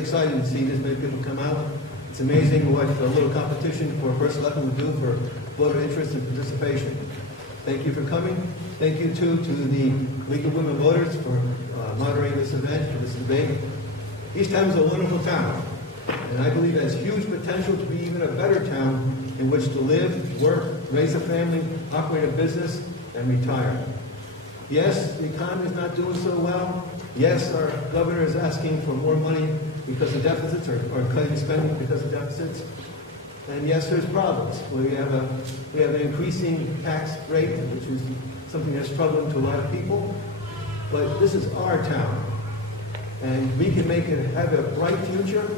exciting to see this many people come out. It's amazing what a little competition for First Selectman would do for voter interest and participation. Thank you for coming. Thank you, too, to the League of Women Voters for moderating this event, for this debate. East Haddam is a wonderful town, and I believe it has huge potential to be even a better town in which to live, work, raise a family, operate a business, and retire. Yes, the economy is not doing so well. Yes, our governor is asking for more money because of deficits, or cutting spending because of deficits. And yes, there's problems. We have an increasing tax rate, which is something that's troubling to a lot of people. But this is our town, and we can make it have a bright future.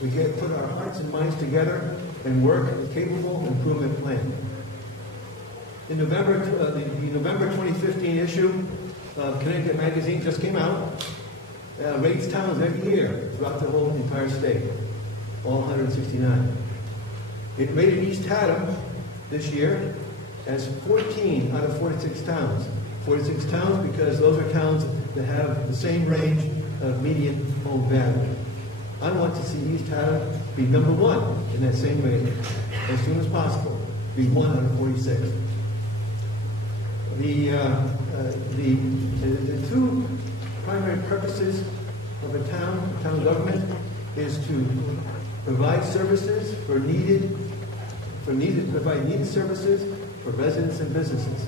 We can put our hearts and minds together and work a capable improvement plan. In November, the November 2015 issue of Connecticut magazine just came out. Rates towns every year throughout the whole entire state, all 169. It rated East Haddam this year as 14 out of 46 towns. 46 towns because those are towns that have the same range of median home value. I want to see East Haddam be number 1 in that same rating as soon as possible, be 1 out of 46. The two primary purposes of a town government is to provide services provide needed services for residents and businesses.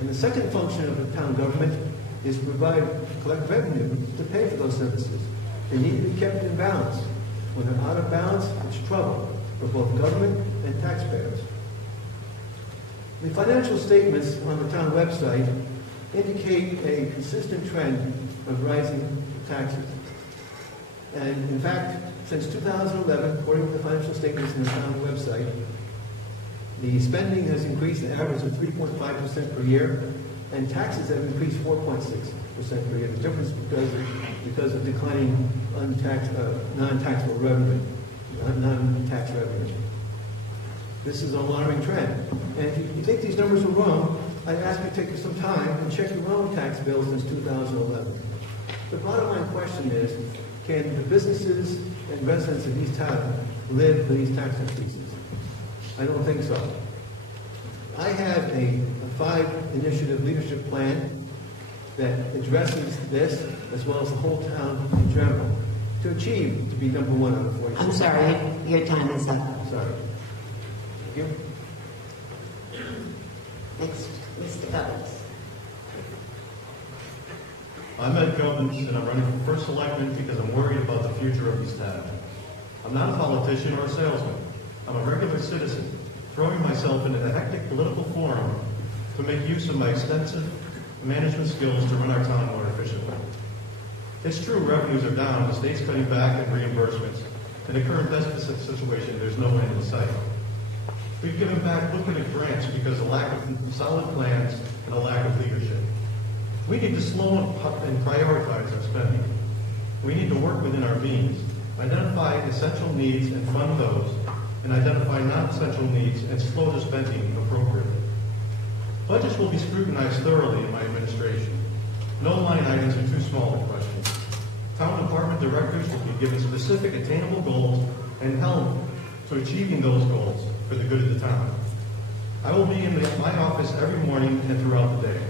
And the second function of a town government is to collect revenue to pay for those services. They need to be kept in balance. When they're out of balance, it's trouble for both government and taxpayers. The financial statements on the town website indicate a consistent trend of rising taxes. And in fact, since 2011, according to the financial statements on the town website, the spending has increased an average of 3.5% per year, and taxes have increased 4.6% per year. The difference because of declining non-taxable revenue, non-tax revenue. This is an alarming trend. And if you think these numbers are wrong, I ask you to take some time and check your own tax bills since 2011. The bottom line question is, can the businesses and residents of East Haddam live with these tax increases? I don't think so. I have a 5-initiative leadership plan that addresses this, as well as the whole town in general, to be number 1 out of 46. I'm sorry, your time is up. Sorry. Thank you. Next, Mr. Gubbins. I'm Ed Gubbins, and I'm running for First Selectman because I'm worried about the future of East Haddam. I'm not a politician or a salesman. I'm a regular citizen, throwing myself into the hectic political forum to make use of my extensive management skills to run our town more efficiently. It's true revenues are down, the state's cutting back in reimbursements. In the current deficit situation, there's no end in sight. We've given back lucrative grants because of lack of solid plans and a lack of leadership. We need to slow and prioritize our spending. We need to work within our means, identify essential needs and fund those, and identify non-essential needs and slow the spending appropriately. Budgets will be scrutinized thoroughly in my administration. No line items are too small to question. Town department directors will be given specific attainable goals and held to achieving those goals for the good of the town. I will be in my office every morning and throughout the day.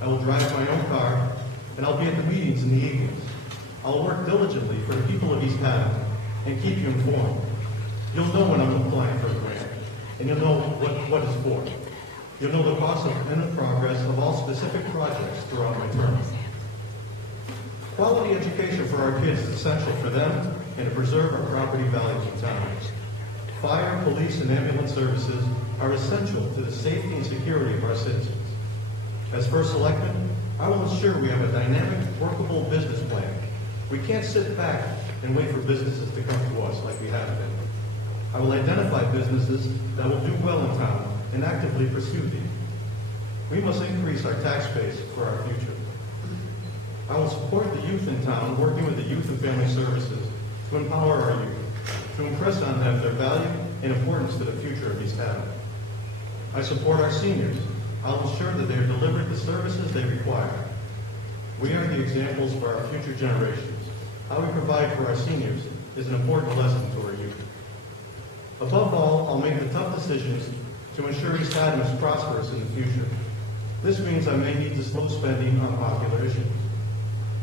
I will drive my own car, and I'll be at the meetings in the evenings. I'll work diligently for the people of East Haddam and keep you informed. You'll know when I'm applying for a grant, and you'll know what it's for. You'll know the cost and the progress of all specific projects throughout my term. Quality education for our kids is essential for them and to preserve our property values in town. Fire, police, and ambulance services are essential to the safety and security of our citizens. As First Selectman, I will ensure we have a dynamic, workable business plan. We can't sit back and wait for businesses to come to us like we have been. I will identify businesses that will do well in town and actively pursue these. We must increase our tax base for our future. I will support the youth in town, working with the Youth and Family Services to empower our youth, to impress on them their value and importance to the future of East Haddam. I support our seniors. I'll ensure that they are delivered the services they require. We are the examples for our future generations. how we provide for our seniors, is an important lesson to our youth. Above all, I'll make the tough decisions to ensure East Haddam is prosperous in the future. This means I may need to slow spending on popular issues.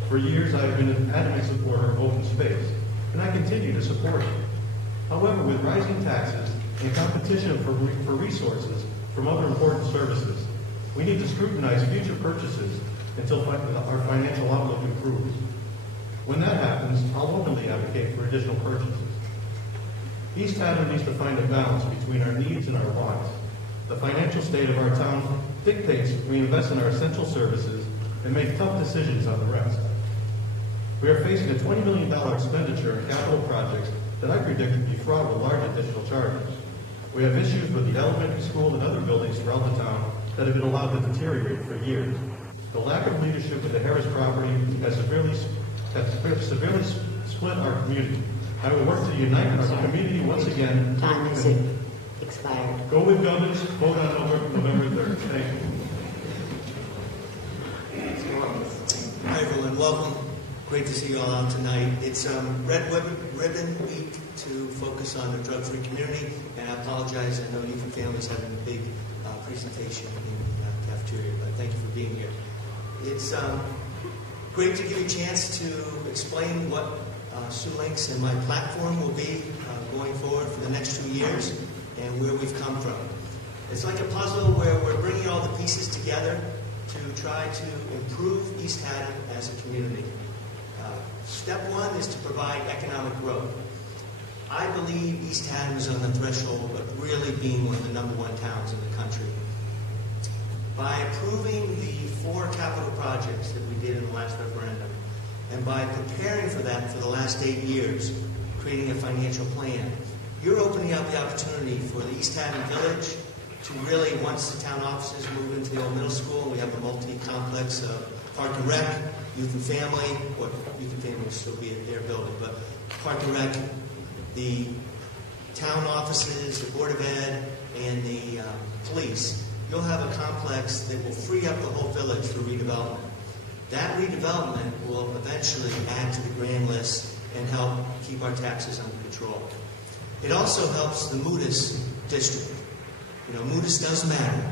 For years, I've been an adamant supporter of open space, and I continue to support it. However, with rising taxes and competition for resources from other important services, we need to scrutinize future purchases until our financial outlook improves. When that happens, I'll openly advocate for additional purchases. East Haddam needs to find a balance between our needs and our wants. The financial state of our town dictates we invest in our essential services and make tough decisions on the rest. We are facing a $20 million expenditure in capital projects that I predict will be fraught with large additional charges. We have issues with the elementary school and other buildings throughout the town that have been allowed to deteriorate for years. The lack of leadership with the Harris property has severely split our community. I will work to unite our community once again. Time is expired. Go with Gubbins. Vote on November 3rd. Thank you. Hi, everyone. Welcome. Great to see you all out tonight. It's Red Ribbon Week to focus on the drug-free community, and I apologize. I know Youth and Families having a big presentation in the cafeteria, but thank you for being here. It's great to give you a chance to explain what Sue Links and my platform will be going forward for the next 2 years and where we've come from. It's like a puzzle where we're bringing all the pieces together to try to improve East Haddam as a community. Step one is to provide economic growth. I believe East Haddam is on the threshold of really being one of the #1 towns in the country. By approving the 4 capital projects that we did in the last referendum, and by preparing for that for the last 8 years, creating a financial plan, you're opening up the opportunity for the East Haddam Village to really, once the town offices move into the old middle school, we have a multi-complex Park and Rec, Youth and Family, or Youth and Family will still be at their building, but Park and Rec, the town offices, the Board of Ed, and the police. You'll have a complex that will free up the whole village for redevelopment. That redevelopment will eventually add to the grand list and help keep our taxes under control. It also helps the Moodus district. You know, Moodus does matter.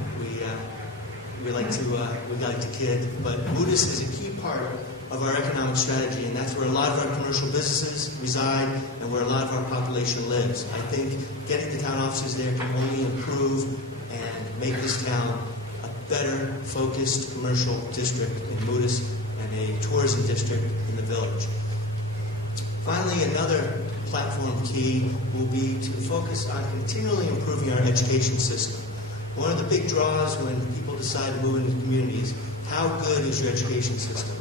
We like to kid, but Moodus is a key part of our economic strategy, and that's where a lot of our commercial businesses reside and where a lot of our population lives. I think getting the town offices there can only improve and make this town a better focused commercial district in Moodus and a tourism district in the village. Finally, another platform key will be to focus on continually improving our education system. One of the big draws when people decide to move into communities, how good is your education system?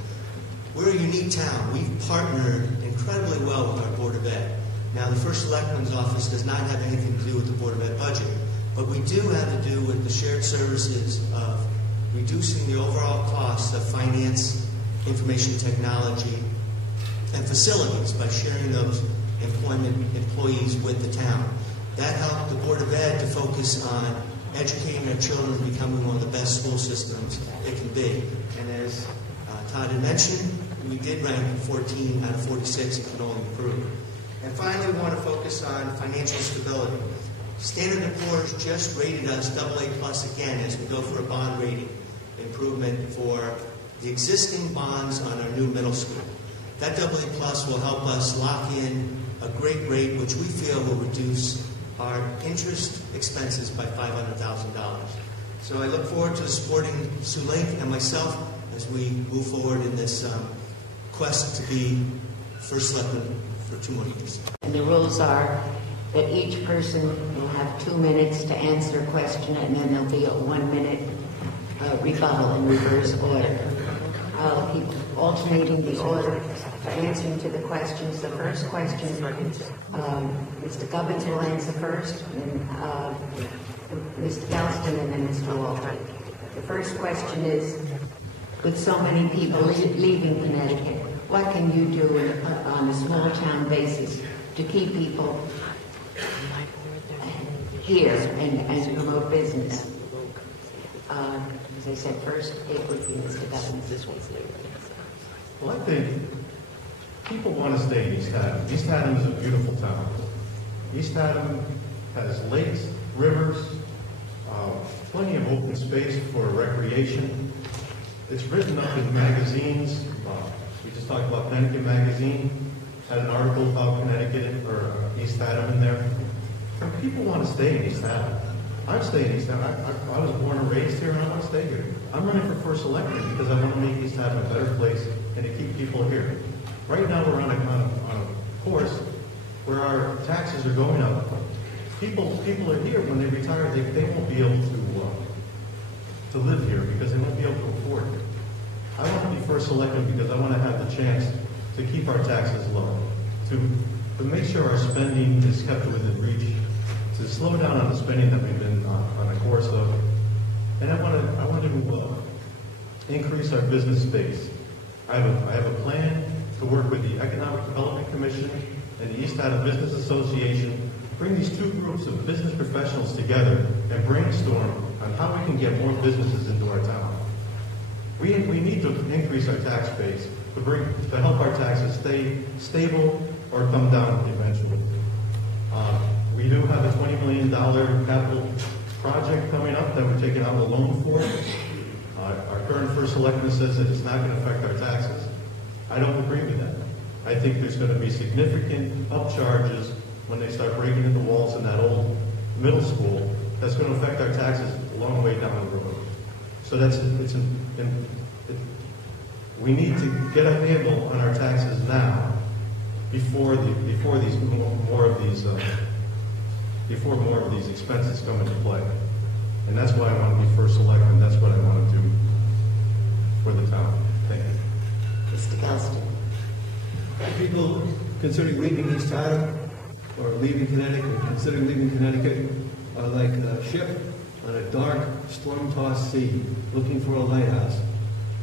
We're a unique town. We've partnered incredibly well with our Board of Ed. Now, the First Selectman's office does not have anything to do with the Board of Ed budget, but we do have to do with the shared services of reducing the overall costs of finance, information technology, and facilities by sharing those employees with the town. That helped the Board of Ed to focus on educating our children and becoming one of the best school systems it can be. And as Todd had mentioned, we did rank 14 out of 46 and can only improve. And finally, we want to focus on financial stability. Standard & Poor's just rated us AA+ again as we go for a bond rating improvement for the existing bonds on our new middle school. That AA+ will help us lock in a great rate, which we feel will reduce our interest expenses by $500,000. So I look forward to supporting Sue Link and myself as we move forward in this quest to be First Selectman for 2 more years. And the rules are that each person will have 2 minutes to answer a question, and then there'll be a 1-minute rebuttal in reverse order. I'll keep alternating the order for answering to the questions. The first question, Mr. Gubbins will answer first, and Mr. Galston, and then Mr. Walter. The first question is, with so many people leaving Connecticut, what can you do on a small town basis to keep people here and promote business? As I said, first it would be Mr. Gubbins. Well, I think People want to stay in East Haddam. East Haddam is a beautiful town. East Haddam has lakes, rivers, plenty of open space for recreation. It's written up in magazines. We just talked about Connecticut Magazine, had an article about Connecticut or East Haddam in there. And people want to stay in East Haddam. I'm staying in East Haddam. I was born and raised here, and I want to stay here. I'm running for first selectman because I want to make East Haddam a better place and to keep people here. Right now, we're on a course where our taxes are going up. People are here when they retire. They won't be able to live here because they won't be able to afford it. I want to be first selectman because I want to have the chance to keep our taxes low, to make sure our spending is kept within reach, to slow down on the spending that we've been on a course of, and I want to increase our business space. I have a plan to work with the Economic Development Commission and the East Haddam Business Association, bring these two groups of business professionals together and brainstorm on how we can get more businesses into our town. We need to increase our tax base to help our taxes stay stable or come down eventually. We do have a $20 million capital project coming up that we're taking out a loan for. Our current first selectman says that it's not going to affect our taxes. I don't agree with that. I think there's going to be significant upcharges when they start breaking in the walls in that old middle school. That's going to affect our taxes a long way down the road. So we need to get a handle on our taxes now before more of these expenses come into play. And that's why I want to be first selectman. That's what I want to do for the town. Thank you. Mr. Gelston. People considering leaving East Haddam or leaving Connecticut, considering leaving Connecticut, are like a ship on a dark, storm-tossed sea, looking for a lighthouse.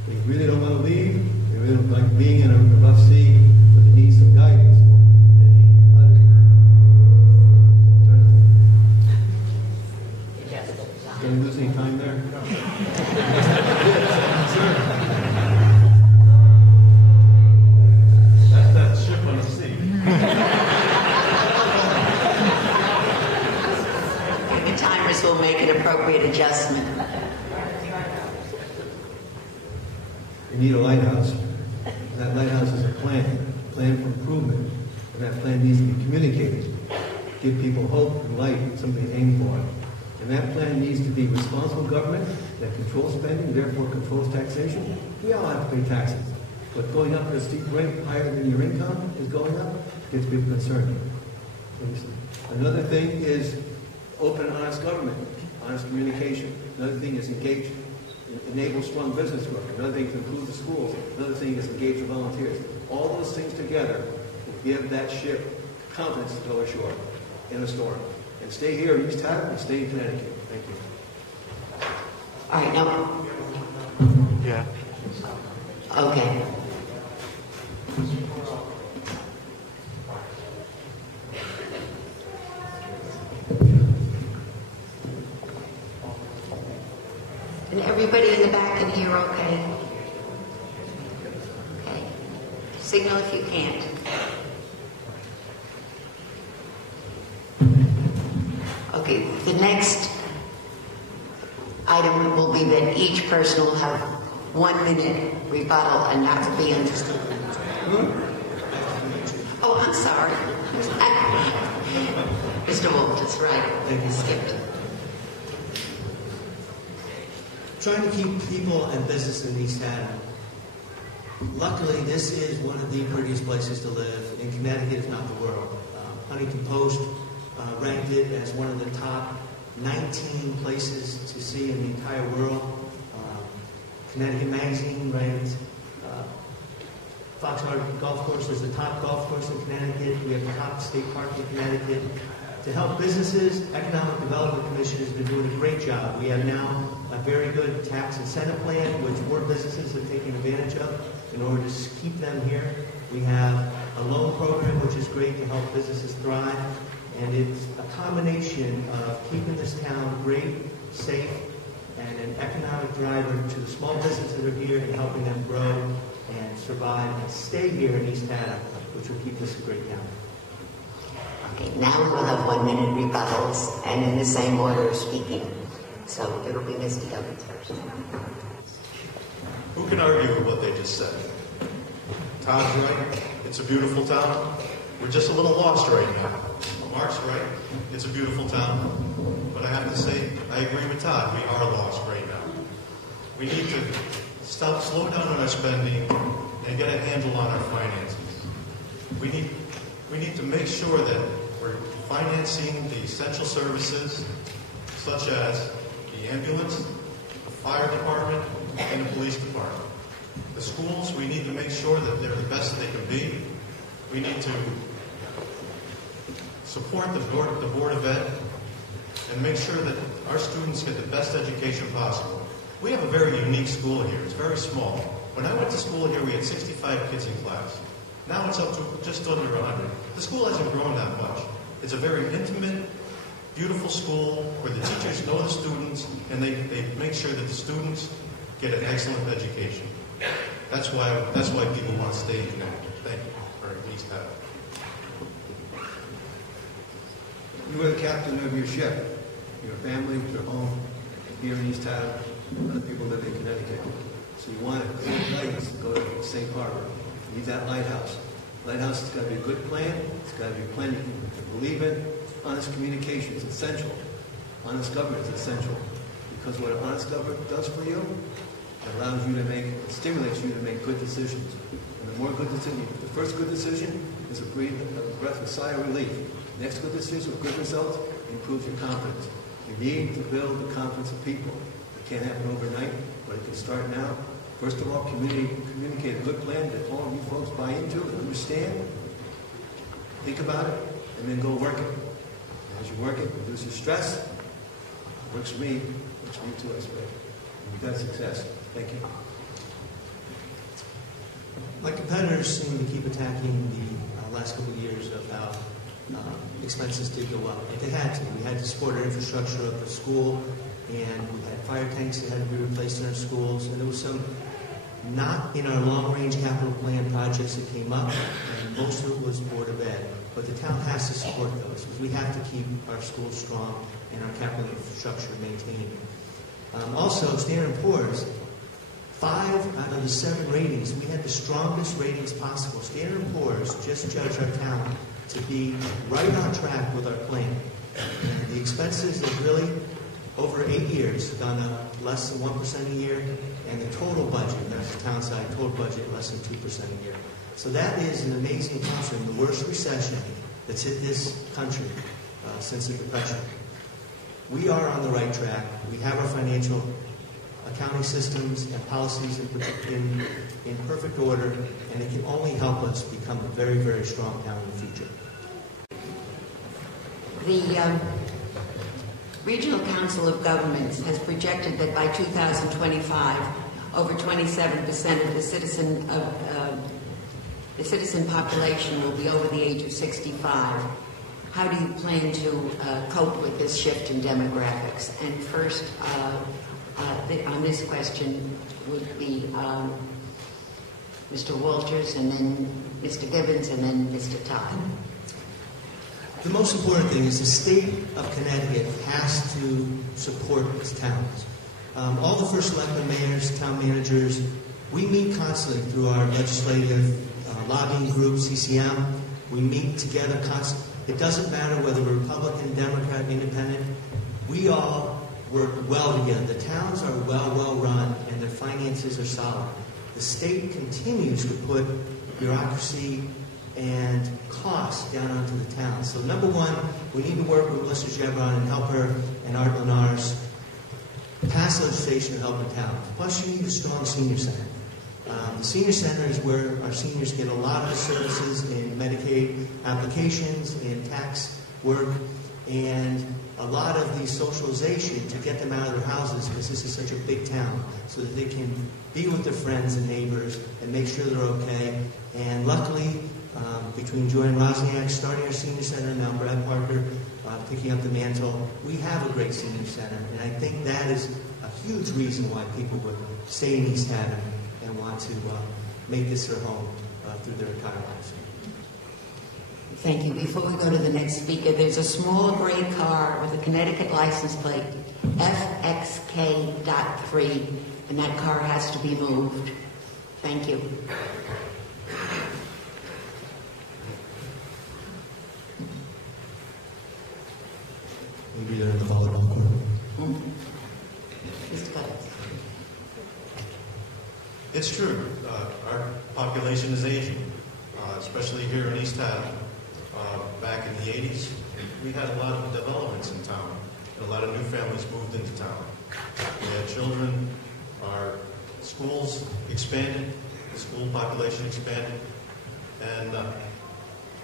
They really don't want to leave. They really don't like being in a rough sea, but they need some guidance. Did I lose any time there? That's that ship on the sea. The timers will make an appropriate adjustment. We need a lighthouse. That lighthouse is a plan for improvement, and that plan needs to be communicated. Give people hope and light, something to aim for. And that plan needs to be responsible government that controls spending, therefore controls taxation. We all have to pay taxes. But going up at a steep rate higher than your income is going up, gets people concerned. Another thing is open, honest government, honest communication. Another thing is engage, enable strong business growth. Another thing is improve the schools. Another thing is engage the volunteers. All those things together will give that ship confidence to go ashore in a storm. And stay here in East Haddam and stay in Connecticut. Thank you. All right, now. Yeah. Okay. And everybody in the back can hear okay? Okay. Signal if you can't. Okay, the next item will be that each person will have 1 minute rebuttal and not to be understood. Oh, I'm sorry. Mr. Wolf, that's right. I skipped. Trying to keep people and business in East Haddam. Luckily, this is one of the prettiest places to live in Connecticut, if not the world. Huntington Post ranked it as one of the top 19 places to see in the entire world. Connecticut Magazine ranked Foxhart Golf Course as the top golf course in Connecticut. We have the top state park in Connecticut. To help businesses, Economic Development Commission has been doing a great job. We have now a very good tax incentive plan, which more businesses are taking advantage of in order to keep them here. We have a loan program, which is great to help businesses thrive. And it's a combination of keeping this town great, safe, and an economic driver to the small businesses that are here and helping them grow and survive and stay here in East Haddam. which will keep this a great town. Okay, now we'll have 1 minute rebuttals and in the same order of speaking. So it'll be Mr. Gubbins first. Who can argue with what they just said? Todd's right. It's a beautiful town. We're just a little lost right now. Mark's right. It's a beautiful town. But I have to say, I agree with Todd. We are lost right now. We need to slow down on our spending and get a handle on our finances. We need to make sure that we're financing the essential services such as the ambulance, the fire department, and the police department. The schools, we need to make sure that they're the best they can be. We need to support the Board of Ed and make sure that our students get the best education possible. We have a very unique school here. It's very small. When I went to school here, we had 65 kids in class. Now it's up to just under 100. The school hasn't grown that much. It's a very intimate, beautiful school where the teachers know the students and they make sure that the students get an excellent education. That's why people want to stay in Connecticut. Thank you, or at East Haddam. You are the captain of your ship, your family, your home, here in East Haddam. Other people live in Connecticut. So you want to go to St. Harbor. You need that lighthouse. Lighthouse has got to be a good plan. It's got to be plenty to believe in. Honest communication is essential. Honest government is essential. Because what an honest government does for you, it allows you to it stimulates you to make good decisions. And the more good decisions, the first good decision is a breath of sigh of relief. The next good decision with good results improves your confidence. You need to build the confidence of people. It can't happen overnight, but it can start now. First of all, communicate a good plan that all of you folks buy into and understand. Think about it, and then go work it. And as you work it, reduces stress. Works for me too, I expect. You've got success. Thank you. My competitors seem to keep attacking the last couple of years of how expenses did go up. But they had to. We had to support our infrastructure of the school, and we had fire tanks that had to be replaced in our schools, and there was some not in our long-range capital plan projects that came up, and most of it was Board of Ed. But the town has to support those, because we have to keep our schools strong and our capital infrastructure maintained. Also, Standard & Poor's, 5 out of the 7 ratings, we had the strongest ratings possible. Standard & Poor's just judged our town to be right on track with our plan. And the expenses have really, over 8 years, gone up less than 1% a year, and the total budget, that's the town side, total budget less than 2% a year. So that is an amazing accomplishment, the worst recession that's hit this country since the Depression. We are on the right track. We have our financial accounting systems and policies in perfect order, and it can only help us become a very, very strong town in the future. The Regional Council of Governments has projected that by 2025, over 27% of the citizen population will be over the age of 65. How do you plan to cope with this shift in demographics? And first, on this question would be Mr. Walters, and then Mr. Gubbins, and then Mr. Todd. The most important thing is the state of Connecticut has to support its towns. All the First Selectman mayors, town managers, we meet constantly through our legislative lobbying group, CCM. We meet together constantly. It doesn't matter whether we're Republican, Democrat, Independent. We all work well together. The towns are well run, and their finances are solid. The state continues to put bureaucracy and costs down onto the town. So number one, we need to work with Melissa Gebron and help her and Art Lenars pass legislation to help the town. Plus, you need a strong senior center. The senior center is where our seniors get a lot of the services in Medicaid applications and tax work, and a lot of the socialization to get them out of their houses, because this is such a big town, so that they can be with their friends and neighbors and make sure they're okay. And luckily, between Joy and Rosniak starting our senior center, and now Brad Parker picking up the mantle, we have a great senior center, and I think that is a huge reason why people would stay in East Haddam and want to make this their home through their entire lives. Thank you. Before we go to the next speaker, there's a small gray car with a Connecticut license plate, FXK.3, and that car has to be moved. Thank you. Maybe they're in the volleyball court. Mr. Gubbins. It's true. Our population is aging, especially here in East Haddam. Back in the 80s, we had a lot of developments in town. A lot of new families moved into town. We had children, our schools expanded, the school population expanded, and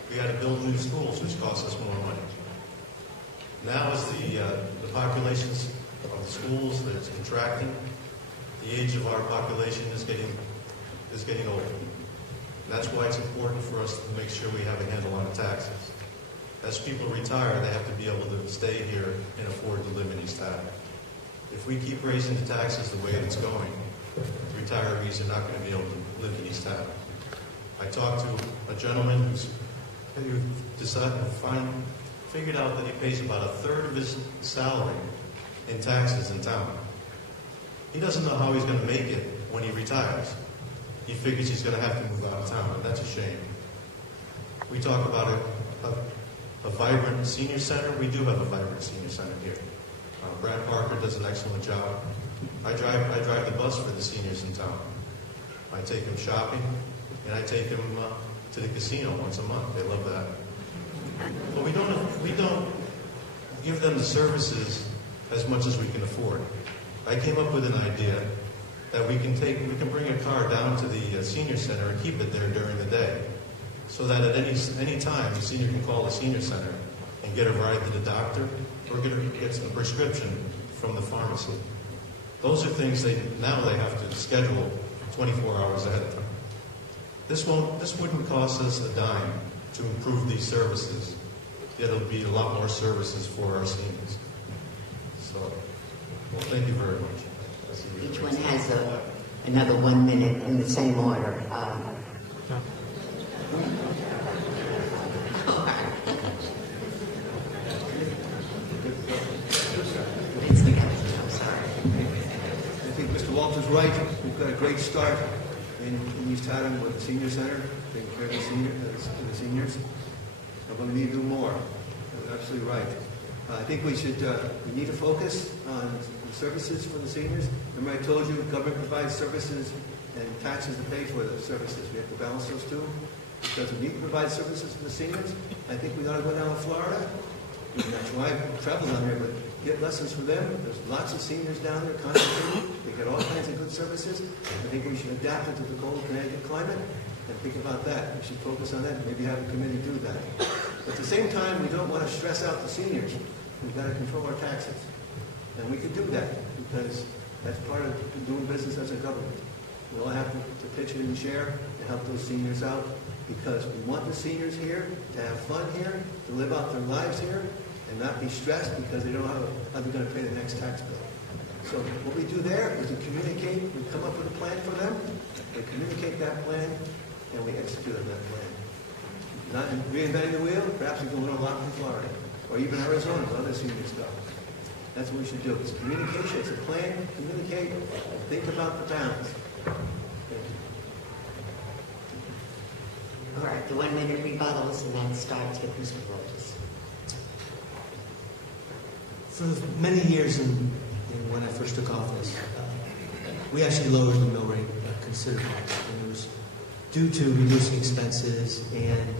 we had to build new schools, which cost us more money. Now as the populations of the schools that's contracting, the age of our population is getting older. And that's why it's important for us to make sure we have a handle on taxes. As people retire, they have to be able to stay here and afford to live in East Haddam. If we keep raising the taxes the way it's going, retirees are not going to be able to live in East Haddam. I talked to a gentleman who figured out that he pays about a third of his salary in taxes in town. He doesn't know how he's going to make it when he retires. He figures he's going to have to move out of town, and that's a shame. We talk about a vibrant senior center. We do have a vibrant senior center here. Brad Parker does an excellent job. I drive the bus for the seniors in town. I take them shopping, and I take them to the casino once a month. They love that. But we don't give them the services as much as we can afford. I came up with an idea that we can bring a car down to the senior center and keep it there during the day, so that at any time the senior can call the senior center and get a ride to the doctor or get some prescription from the pharmacy. Those are things now they have to schedule 24 hours ahead of time. This wouldn't cost us a dime to improve these services. It'll be a lot more services for our seniors. So, well, thank you very much. Each one has another 1 minute in the same order. I think Mr. Walter's right. We've got a great start in East Haddam with the senior center, taking care of the seniors. I'm going to need to do more. You're absolutely right. I think we need to focus on the services for the seniors. Remember I told you the government provides services and taxes to pay for those services. We have to balance those two. Because we need to provide services for the seniors. I think we ought to go down to Florida. And that's why I've traveled down there, but get lessons from them. There's lots of seniors down there concentrated. They get all kinds of good services. I think we should adapt it to the cold Connecticut climate and think about that. We should focus on that and maybe have a committee do that. But at the same time, we don't want to stress out the seniors. We've got to control our taxes. And we could do that because that's part of doing business as a government. We all have to pitch in and share to help those seniors out because we want the seniors here to have fun here, to live out their lives here, and not be stressed because they don't know how they're going to pay the next tax bill. So what we do there is we communicate, we come up with a plan for them, we communicate that plan, and we execute on that plan. Not reinventing the wheel, perhaps we can learn a lot from Florida, or even Arizona, other senior stuff. That's what we should do. It's communication, it's a plan, communicate, think about the balance. All right, the 1 minute rebuttals, and that starts with Mr. Walters. For many years when I first took office, we actually lowered the mill rate considerably. And it was due to reducing expenses, and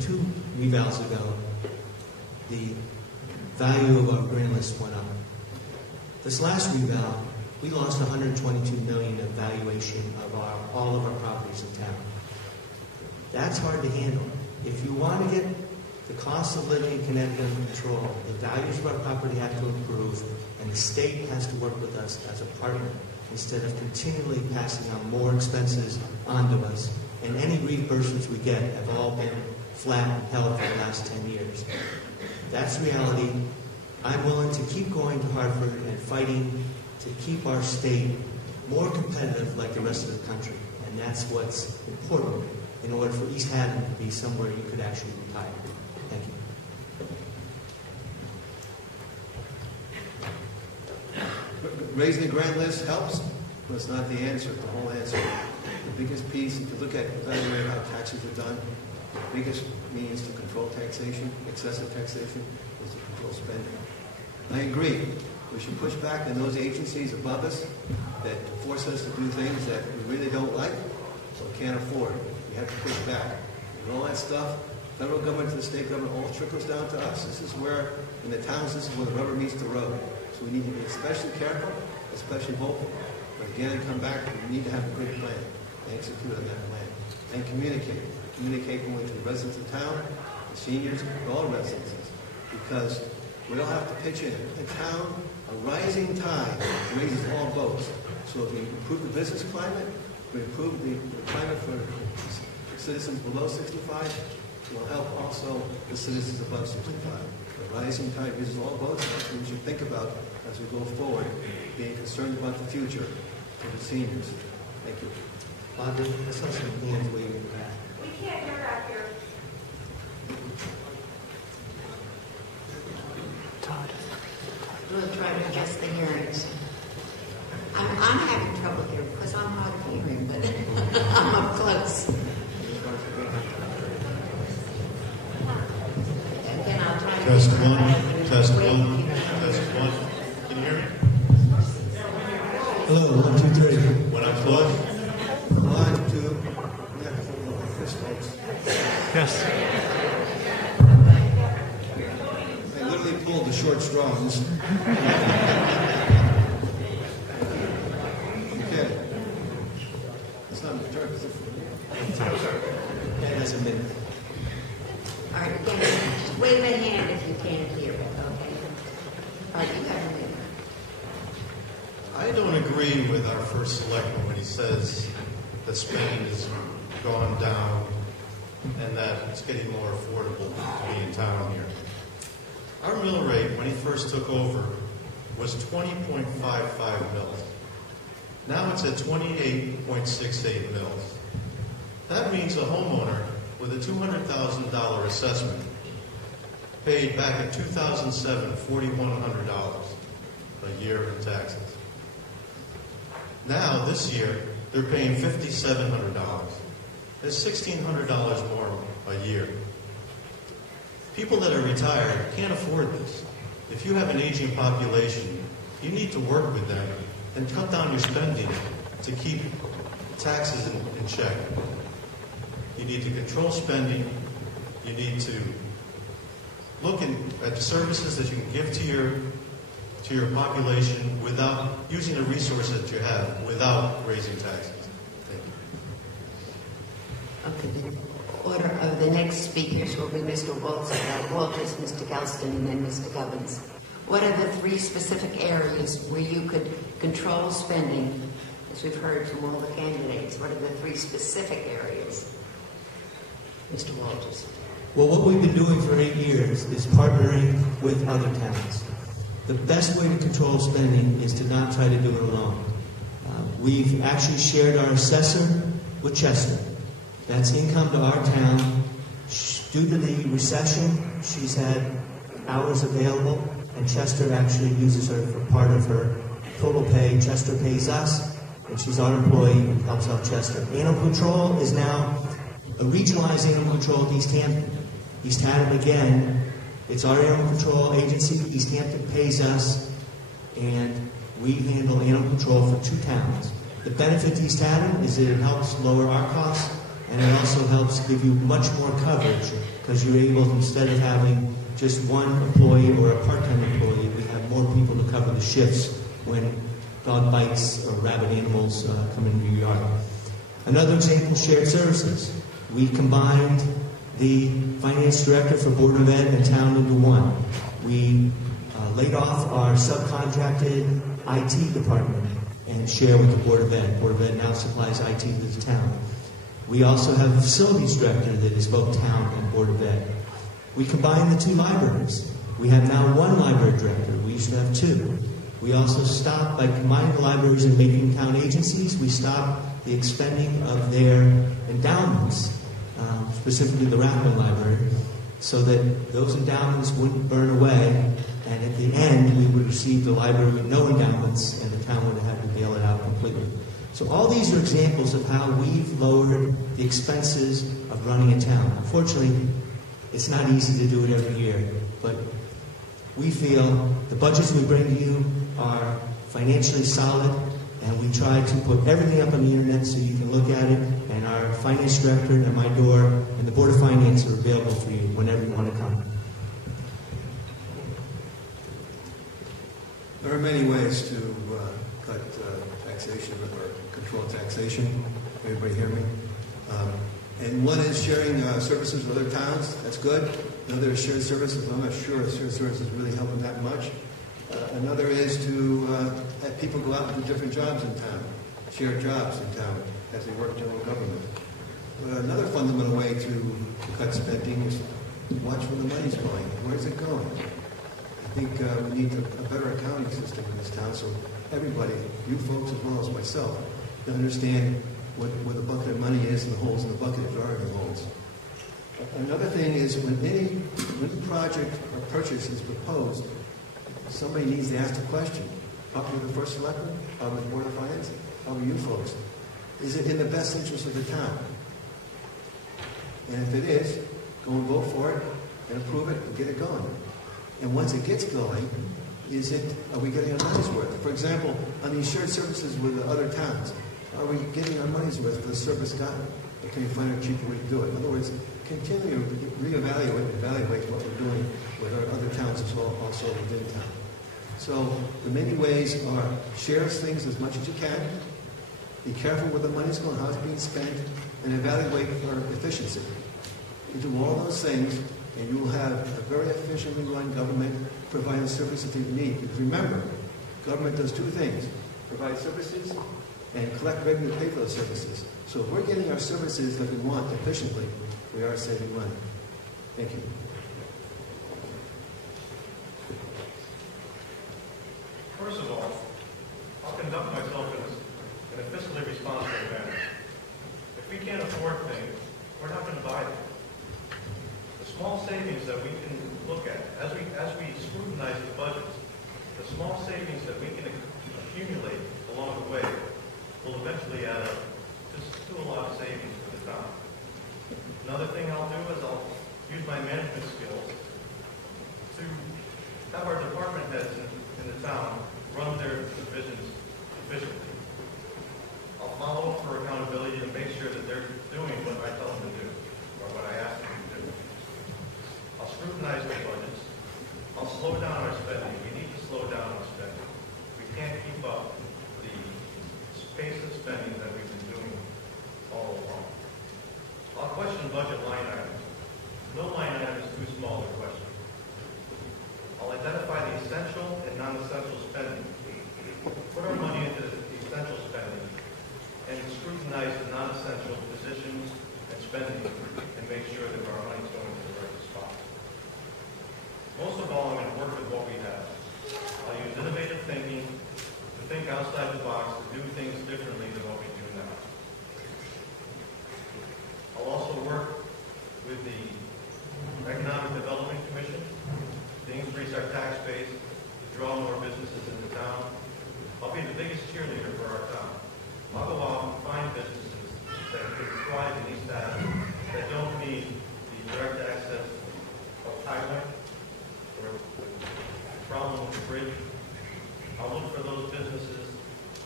2 revals ago, the value of our grand list went up. This last reval, we lost $122 million of valuation of all of our properties in town. That's hard to handle. If you want to get the cost of living in Connecticut under control, the values of our property have to improve, and the state has to work with us as a partner instead of continually passing on more expenses onto us. And any reimbursements we get have all been flat and held for the last 10 years. That's reality. I'm willing to keep going to Hartford and fighting to keep our state more competitive like the rest of the country. And that's what's important in order for East Haddam to be somewhere you could actually retire. Thank you. Raising the grand list helps, but it's not the answer, the whole answer. The biggest piece, if you look at evaluate how taxes are done, the biggest means to control taxation, excessive taxation, is to control spending. I agree. We should push back on those agencies above us that force us to do things that we really don't like or can't afford. We have to push back. And all that stuff, federal government to the state government, all trickles down to us. This is where, in the towns, this is where the rubber meets the road. So we need to be especially careful, especially vocal. But again, come back, we need to have a good plan and execute on that plan. And communicate. Communicate only to the residents of town, the seniors, and all residents. Because we all have to pitch in. In the town, a rising tide raises all boats. So if we improve the business climate, we improve the climate for citizens below 65, it will help also the citizens above 65. The rising tide raises all boats, and that's what we should think about as we go forward, being concerned about the future for the seniors. Thank you. Bob, I saw some hands waving back. We can't hear back here. We'll try to adjust the hearings. I'm having trouble here because I'm hard of hearing, but I'm up close. And then I'll try to... Test one, test one, test one. Can you hear me? Hello, 1, 2, 3. When I'm close? 1, 2, yes, folks. Yes. I literally pulled the short straws. Okay. It's not my turn, is it? That has a minute. All right, again, just wave a hand if you can't hear it, okay? All right, you have a minute. I don't agree with our first selectman when he says that spending has gone down and that it's getting more affordable to be in town here. Our mill rate when he first took over was 20.55 mils. Now it's at 28.68 mils. That means a homeowner with a $200,000 assessment paid back in 2007 $4,100 a year in taxes. Now, this year, they're paying $5,700. That's $1,600 more a year. People that are retired can't afford this. If you have an aging population, you need to work with them and cut down your spending to keep taxes in check. You need to control spending. You need to look at the services that you can give to your population without using the resources that you have without raising taxes. Thank you. Okay, the order of the next speakers will be Mr. Walters, Mr. Gelston, and then Mr. Gubbins. What are the 3 specific areas where you could control spending, as we've heard from all the candidates? What are the 3 specific areas? Mr. Walters. Well, what we've been doing for 8 years is partnering with other towns. The best way to control spending is to not try to do it alone. We've actually shared our assessor with Chester. That's income to our town. Due to the recession, she's had hours available, and Chester actually uses her for part of her total pay. Chester pays us, and she's our employee and helps out Chester. Animal control is now a regionalized animal control at East Hampton. East Haddam, again, it's our animal control agency. East Hampton pays us, and we handle animal control for 2 towns. The benefit to East Haddam is that it helps lower our costs, and it also helps give you much more coverage because you're able, instead of having just 1 employee or a part-time employee, we have more people to cover the shifts when dog bites or rabid animals come into your yard. Another example, shared services. We combined the finance director for Board of Ed and town into one. We laid off our subcontracted IT department and share with the Board of Ed. Board of Ed now supplies IT to the town. We also have a facilities director that is both town and Board of Ed. We combined the 2 libraries. We have now 1 library director. We used to have 2. We also stopped, by combining the libraries and making town agencies, we stopped the expending of their endowments specifically the Rathbun Library, so that those endowments wouldn't burn away, and at the end we would receive the library with no endowments, and the town would have had to bail it out completely. So all these are examples of how we've lowered the expenses of running a town. Unfortunately, it's not easy to do it every year, but we feel the budgets we bring to you are financially solid, and we try to put everything up on the internet so you can look at it, and our finance director and my door and the Board of Finance are available for you whenever you want to come. There are many ways to cut taxation or control taxation. Everybody hear me? And one is sharing services with other towns. That's good. Another is shared services. I'm not sure if shared services really helping that much. Another is to have people go out and do different jobs in town, share jobs in town as they work general government. But another fundamental way to cut spending is to watch where the money's going. Where's it going? I think we need a better accounting system in this town so everybody, you folks as well as myself, can understand what the bucket of money is and the holes in the bucket if there are any holes. Another thing is when any project or purchase is proposed, somebody needs to ask the question, probably the First Selectman, probably the Board of Finance, probably you folks. Is it in the best interest of the town? And if it is, go and vote for it and approve it and get it going. And once it gets going, are we getting our money's worth? For example, on these shared services with the other towns, are we getting our money's worth for the service gotten? Or can we find a cheaper way to do it? In other words, continue to reevaluate and evaluate what we're doing with our other towns as well, also within town. So the many ways are share things as much as you can, be careful where the money's going, how it's being spent, and evaluate for efficiency. You do all those things, and you will have a very efficiently run government providing the services that you need. Because remember, government does two things: provide services and collect revenue to pay for those services. So if we're getting our services that we want efficiently, we are saving money. Thank you. First of all, I'll conduct myself in a fiscally responsible manner. If we can't afford things, we're not going to buy them. The small savings that we can look at, as we scrutinize the budgets, the small savings that we can accumulate along the way will eventually add up to a lot of savings for the town. Another thing I'll do is I'll use my management skills to have our department heads in the town run their divisions efficiently. I'll follow up for accountability and make sure that they're doing what I tell them to do, or what I ask them to do. I'll scrutinize the budgets. I'll slow down our spending. We need to slow down our spending. We can't keep up the pace of spending that we've been doing all along. I'll question budget line items. No line item is too small to question. I'll identify the essential and non-essential spending. Put our money into the essential spending and scrutinize the non-essential positions and spending and make sure that our money's going to the right spot. Most of all, I'm going to work with what we have. I'll use innovative thinking to think outside the box, to do things differently than what we do now. I'll also work with the Economic Development Commission to increase our tax base, to draw more businesses into town. I'll be the biggest cheerleader for our town. I'll go out and find businesses that can thrive in East Haddam that don't need the direct access of highway or the problem with the bridge. I'll look for those businesses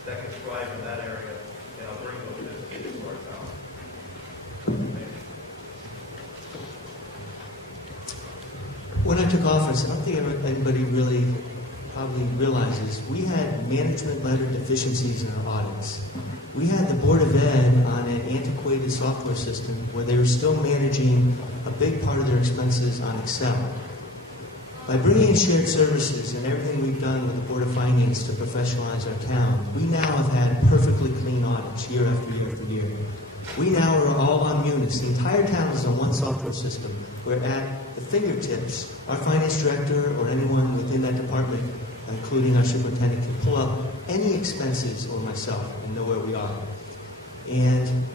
that can thrive in that area, and I'll bring those businesses to our town. When I took office, I don't think anybody really probably realizes we had management-letter deficiencies in our audits. We had the Board of Ed on an antiquated software system where they were still managing a big part of their expenses on Excel. By bringing in shared services and everything we've done with the Board of Finance to professionalize our town, we now have had perfectly clean audits year after year after year. We now are all on Munis. The entire town is on one software system. We're at the fingertips. Our finance director or anyone within that department, including our superintendent, can pull up any expenses or myself and know where we are. And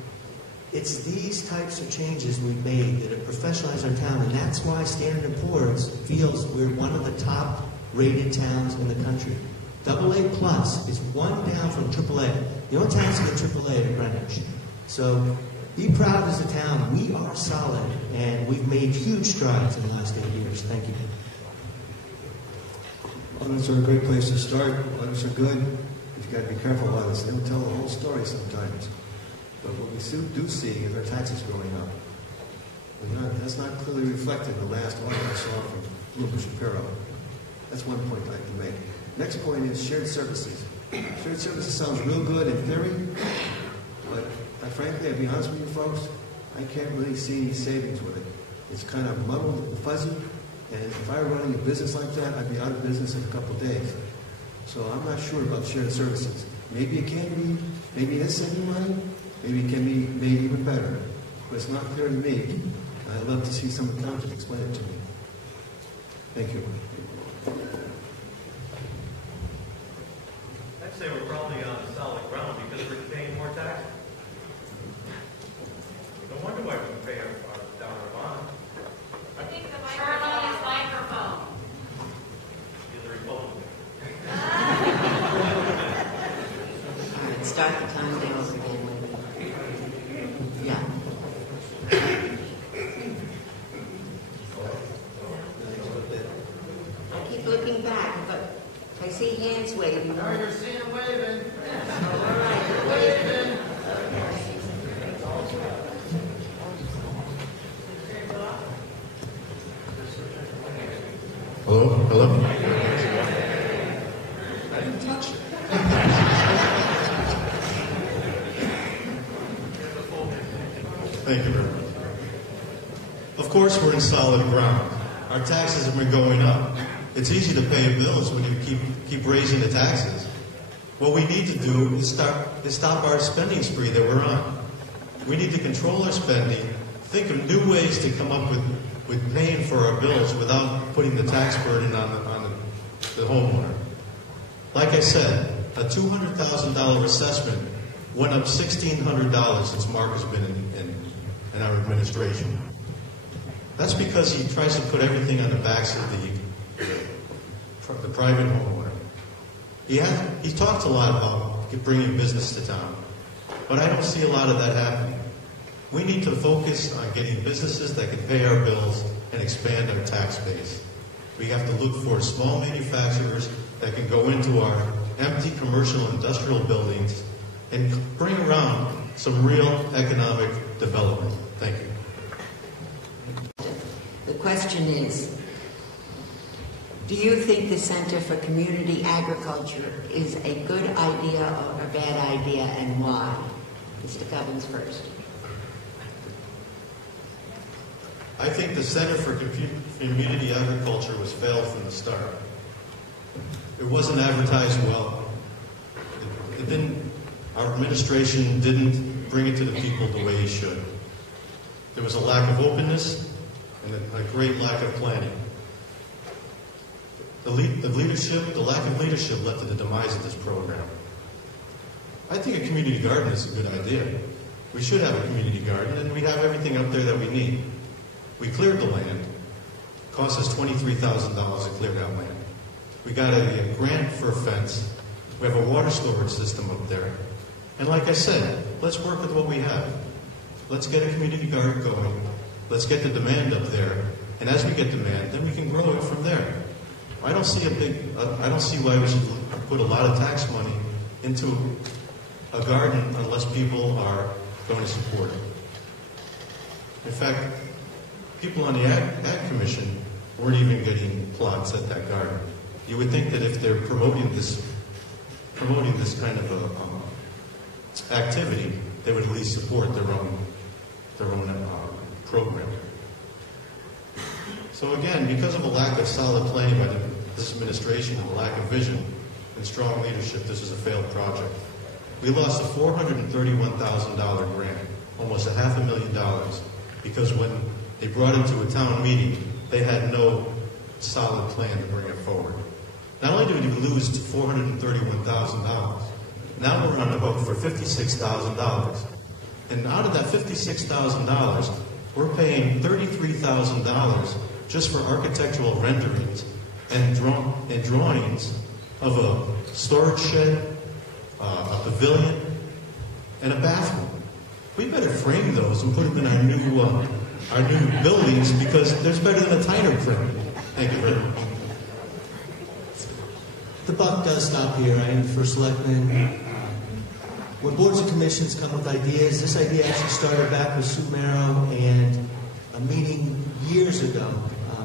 It's these types of changes we've made that have professionalized our town, and that's why Standard & Poor's feels we're one of the top-rated towns in the country. AA plus is one down from AAA. The only towns that get AAA are Greenwich. So be proud as a town. We are solid, and we've made huge strides in the last 8 years. Thank you. Audits are a great place to start. Audits are good. But you've got to be careful about this. They don't tell the whole story sometimes. But what we do see is our taxes going up. That's not clearly reflected in the last audit I saw from Luke Shapiro. That's one point I'd like to make. Next point is shared services. Shared services sounds real good in theory, but frankly, I'll be honest with you folks, I can't really see any savings with it. It's kind of muddled and fuzzy, and if I were running a business like that, I'd be out of business in a couple of days. So I'm not sure about shared services. Maybe it can be, maybe it is saving money, maybe it can be made even better, but it's not clear to me. I'd love to see some accountants explain it to me. Thank you. I'd say we're probably on solid ground because we're paying more taxes. No wonder why we pay down our bond. I think the microphone. He's a Republican. All right, start the time down again. Yeah. I keep looking back, but I see hands waving. Oh, you're seeing them waving. All right, waving. Hello? Hello? I didn't touch it. Thank you very much. Of course, we're in solid ground. Our taxes have been going up. It's easy to pay bills when you keep raising the taxes. What we need to do is stop our spending spree that we're on. We need to control our spending, think of new ways to come up with paying for our bills without putting the tax burden on the homeowner. Like I said, a $200,000 assessment went up $1,600 since Mark has been in our administration. That's because he tries to put everything on the backs of the private homeowner. He talked a lot about bringing business to town, but I don't see a lot of that happening. We need to focus on getting businesses that can pay our bills and expand our tax base. We have to look for small manufacturers that can go into our empty commercial industrial buildings and bring around some real economic development. Thank you. The question is, do you think the Center for Community Agriculture is a good idea or a bad idea, and why? Mr. Gubbins first. I think the Center for Community Agriculture was failed from the start. It wasn't advertised well. Our administration didn't bring it to the people the way it should. There was a lack of openness and a great lack of planning. The lack of leadership led to the demise of this program. I think a community garden is a good idea. We should have a community garden, and we have everything up there that we need. We cleared the land. It cost us $23,000 to clear that land. We got a grant for a fence. We have a water storage system up there. And like I said, let's work with what we have. Let's get a community garden going. Let's get the demand up there. And as we get demand, then we can grow it from there. I don't see why we should put a lot of tax money into a garden unless people are going to support it. In fact, people on the Ag Commission weren't even getting plots at that garden. You would think that if they're promoting this kind of activity, they would at least support their own program. So again, because of a lack of solid planning by this administration and a lack of vision and strong leadership, this is a failed project. We lost a $431,000 grant, almost $500,000, because when they brought it to a town meeting, they had no solid plan to bring it forward. Not only did we lose $431,000, now we're on the hook for $56,000. And out of that $56,000, we're paying $33,000 just for architectural renderings and drawings of a storage shed, a pavilion, and a bathroom. We better frame those and put them in our new buildings, because there's better than a tighter print. Thank you very much. The buck does stop here. I am the first selectman. When boards and commissions come with ideas, this idea actually started back with Sue Merrow and a meeting years ago,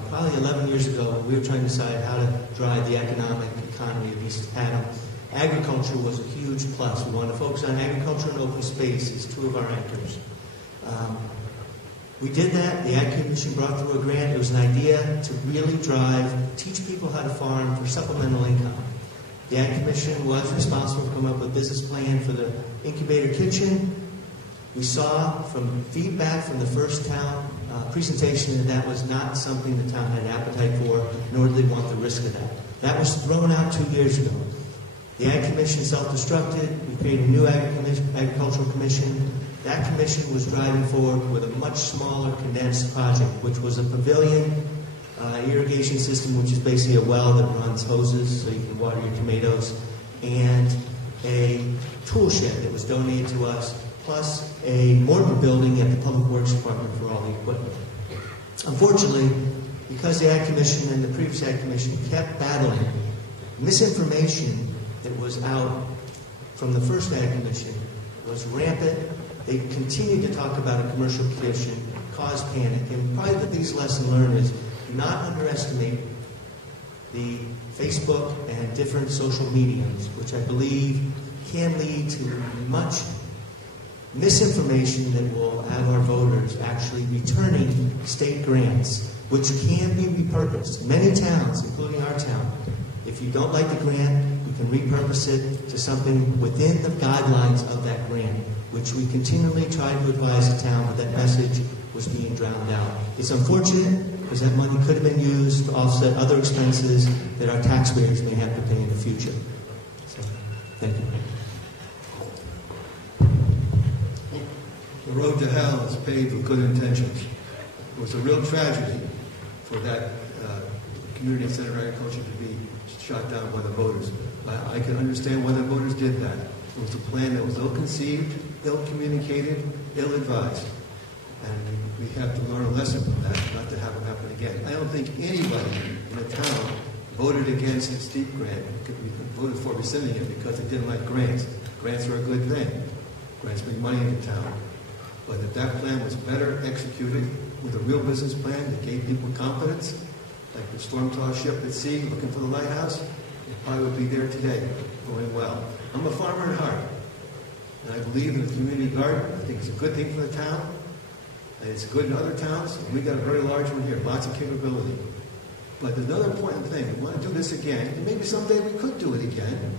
probably 11 years ago, when we were trying to decide how to drive the economy of East Haddam. Agriculture was a huge plus. We wanted to focus on agriculture and open space as two of our anchors. We did that. The Ag Commission brought through a grant. It was an idea to really teach people how to farm for supplemental income. The Ag Commission was responsible for coming up with a business plan for the incubator kitchen. We saw from feedback from the first town presentation that was not something the town had an appetite for, nor did they want the risk of that. That was thrown out 2 years ago. The Ag Commission self-destructed. We created a new agricultural commission. That commission was driving forward with a much smaller, condensed project, which was a pavilion, irrigation system, which is basically a well that runs hoses so you can water your tomatoes, and a tool shed that was donated to us, plus a mortar building at the Public Works Department for all the equipment. Unfortunately, because the Ag Commission and the previous Ag Commission kept battling, misinformation that was out from the first Ag Commission was rampant. They continued to talk about a commercial commission, caused panic, and probably the biggest lesson learned is do not underestimate the Facebook and different social mediums, which I believe can lead to much misinformation that will have our voters actually returning state grants, which can be repurposed. Many towns, including our town, if you don't like the grant, you can repurpose it to something within the guidelines of that grant, which we continually tried to advise the town, but that message was being drowned out. It's unfortunate, because that money could have been used to offset other expenses that our taxpayers may have to pay in the future. So, thank you. The road to hell is paved with good intentions. It was a real tragedy for that community center agriculture to be shot down by the voters. I can understand why the voters did that. It was a plan that was ill-conceived, ill-communicated, ill-advised. And we have to learn a lesson from that, not to have it happen again. I don't think anybody in the town voted against the steep grant, voted for rescinding it because they didn't like grants. Grants are a good thing. Grants bring money into town. But if that plan was better executed with a real business plan that gave people confidence, like the storm-tossed ship at sea looking for the lighthouse, it probably would be there today, going well. I'm a farmer at heart, and I believe in the community garden. I think it's a good thing for the town. And it's good in other towns. And we've got a very large one here, lots of capability. But there's another important thing. We want to do this again, and maybe someday we could do it again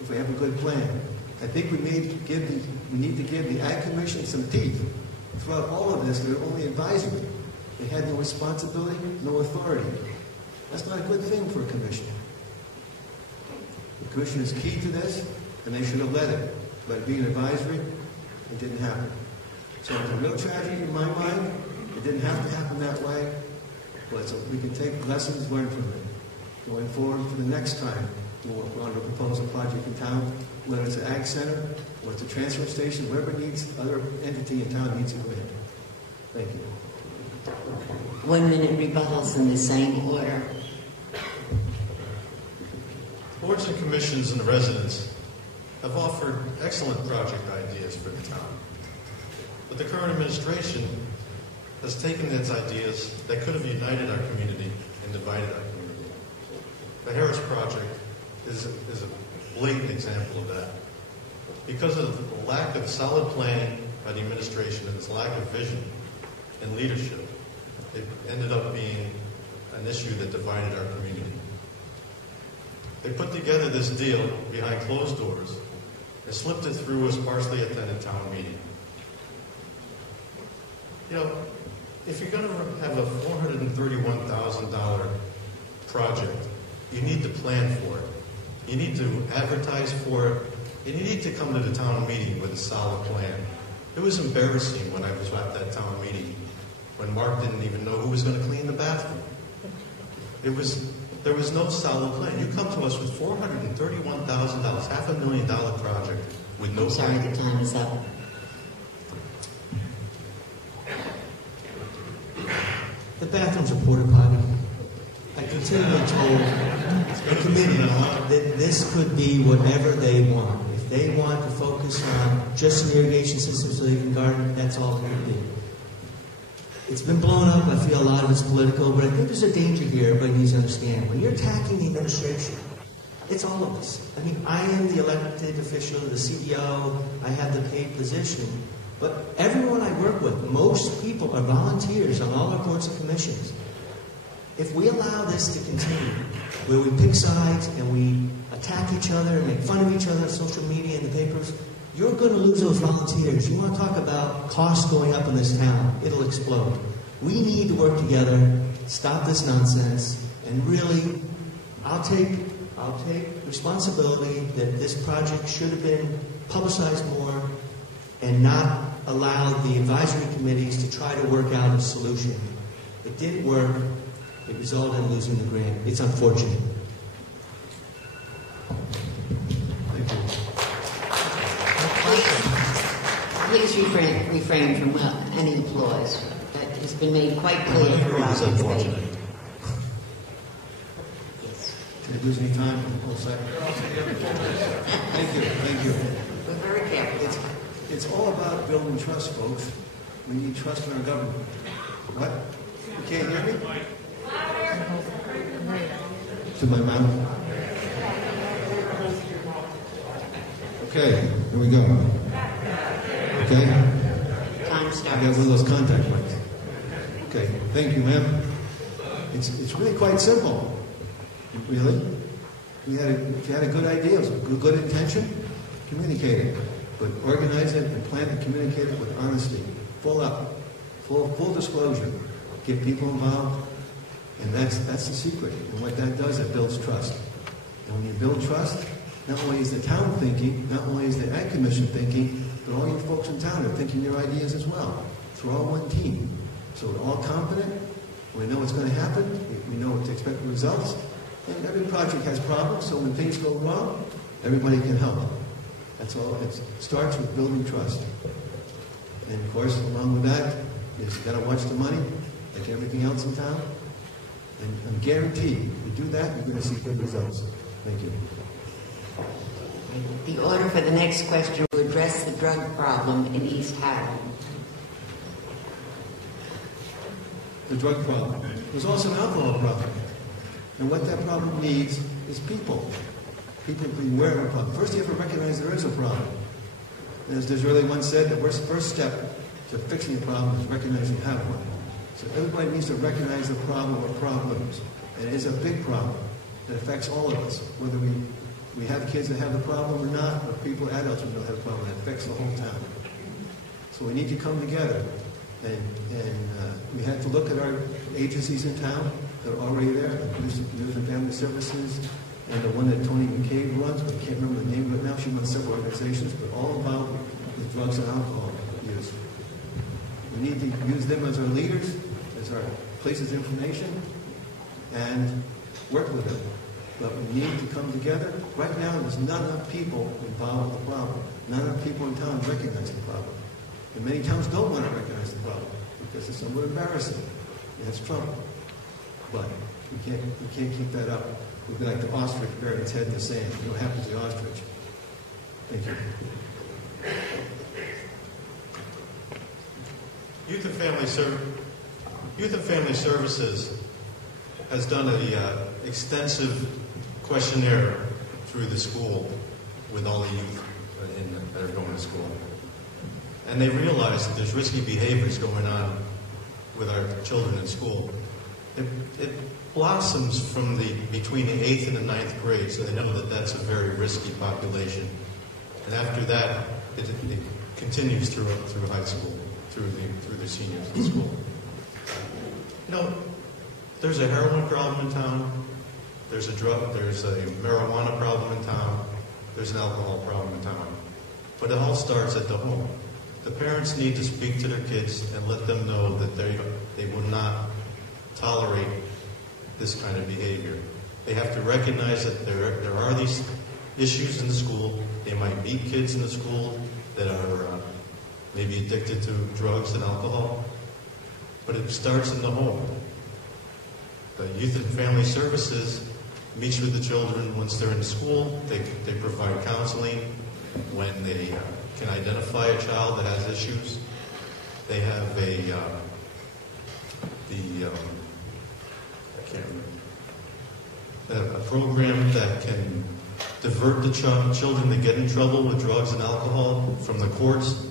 if we have a good plan. I think we need to give the Ag Commission some teeth. Throughout all of this, they're only advisory. They had no responsibility, no authority. That's not a good thing for a commission. The commission is key to this, and they should have let it. But being advisory, it didn't happen. So it's a real tragedy in my mind. It didn't have to happen that way. But so we can take lessons learned from it. Going forward for the next time, we'll want to propose a project in town, whether it's an ag center, or it's a transfer station, whatever needs, other entity in town needs a grant. Thank you. 1 minute rebuttals in the same order. Boards and commissions and the residents have offered excellent project ideas for the town. But the current administration has taken its ideas that could have united our community and divided our community. The Harris Project is a blatant example of that. Because of the lack of solid planning by the administration and its lack of vision and leadership, it ended up being an issue that divided our community. They put together this deal behind closed doors and slipped it through a sparsely attended town meeting. You know, if you're going to have a $431,000 project, you need to plan for it. You need to advertise for it. And you need to come to the town meeting with a solid plan. It was embarrassing when I was at that town meeting, when Mark didn't even know who was going to clean the bathroom. There was no solid plan. You come to us with $431,000, $500,000 project with no Sorry, plan. the time is up. The bathroom's a porta potty. I continually told the committee that this could be whatever they want. If they want to focus on just an irrigation system so they can garden, that's all it can be. It's been blown up. I feel a lot of it's political, but I think there's a danger here everybody needs to understand. When you're attacking the administration, it's all of us. I mean, I am the elected official, the CEO, I have the paid position, but everyone I work with, most people are volunteers on all our boards and commissions. If we allow this to continue, where we pick sides and we attack each other and make fun of each other on social media and the papers, you're going to lose those volunteers. You want to talk about costs going up in this town, it'll explode. We need to work together, stop this nonsense, and really, I'll take responsibility that this project should have been publicized more and not allow the advisory committees to try to work out a solution. It didn't work. It resulted in losing the grant. It's unfortunate. Thank you. Please refrain from any applause. That has been made quite clear throughout It's the debate. unfortunate. Yes. Did I lose any time? Hold a second. Thank you. We're very careful. It's all about building trust, folks. We need trust in our government. What? You can't hear me? To my mouth. Okay, here we go. Okay? Time I got starts. one of those contact mics. Okay, thank you, ma'am. It's really quite simple. Really? If you had a good idea, it was a good intention, communicate it. But organize it and plan and communicate it with honesty. Full disclosure. Get people involved. And that's the secret. And what that does, it builds trust. And when you build trust, not only is the town thinking, not only is the Ag Commission thinking, but all you folks in town are thinking your ideas as well. So we're all one team. So we're all confident. We know what's going to happen. We know what to expect the results. And every project has problems, so when things go wrong, everybody can help. That's all. It starts with building trust. And of course, along with that, is you've got to watch the money, like everything else in town. And I'm guaranteed, if you do that, you're going to see good results. Thank you. The order for the next question will address the drug problem in East Haddam. The drug problem. There's also an alcohol problem. And what that problem needs is people. People being aware of a problem. First, you have to recognize there is a problem. As Disraeli once said, the first step to fixing a problem is recognizing you have one. So everybody needs to recognize the problem or problems. And it is a big problem that affects all of us, whether we have kids that have the problem or not, or people, adults who don't have the problem. It affects the whole town. So we need to come together. And we have to look at our agencies in town that are already there, like Youth and Family Services, and the one that Tony McCabe runs, but I can't remember the name of it now. She runs several organizations, but all about the drugs and alcohol use. We need to use them as our leaders, as our places of information, and work with them. But we need to come together. Right now, there's not enough people involved with the problem. Not enough people in town recognize the problem. And many towns don't want to recognize the problem because it's somewhat embarrassing. And it's trouble. But we can't keep that up. We'd be like the ostrich burying its head in the sand. You know what happens to the ostrich? Thank you. Youth and Family Services has done an extensive questionnaire through the school with all the youth that are going to school. And they realize that there's risky behaviors going on with our children in school. It blossoms from between the 8th and the 9th grade, so they know that that's a very risky population. And after that, it continues through high school, through the seniors in school. You know, there's a heroin problem in town. There's a marijuana problem in town. There's an alcohol problem in town. But it all starts at the home. The parents need to speak to their kids and let them know that they will not tolerate this kind of behavior. They have to recognize that there are these issues in the school. They might meet kids in the school that are maybe addicted to drugs and alcohol, but it starts in the home. The Youth and Family Services meets with the children once they're in school. They provide counseling when they can identify a child that has issues. They have a program that can divert the children that get in trouble with drugs and alcohol from the courts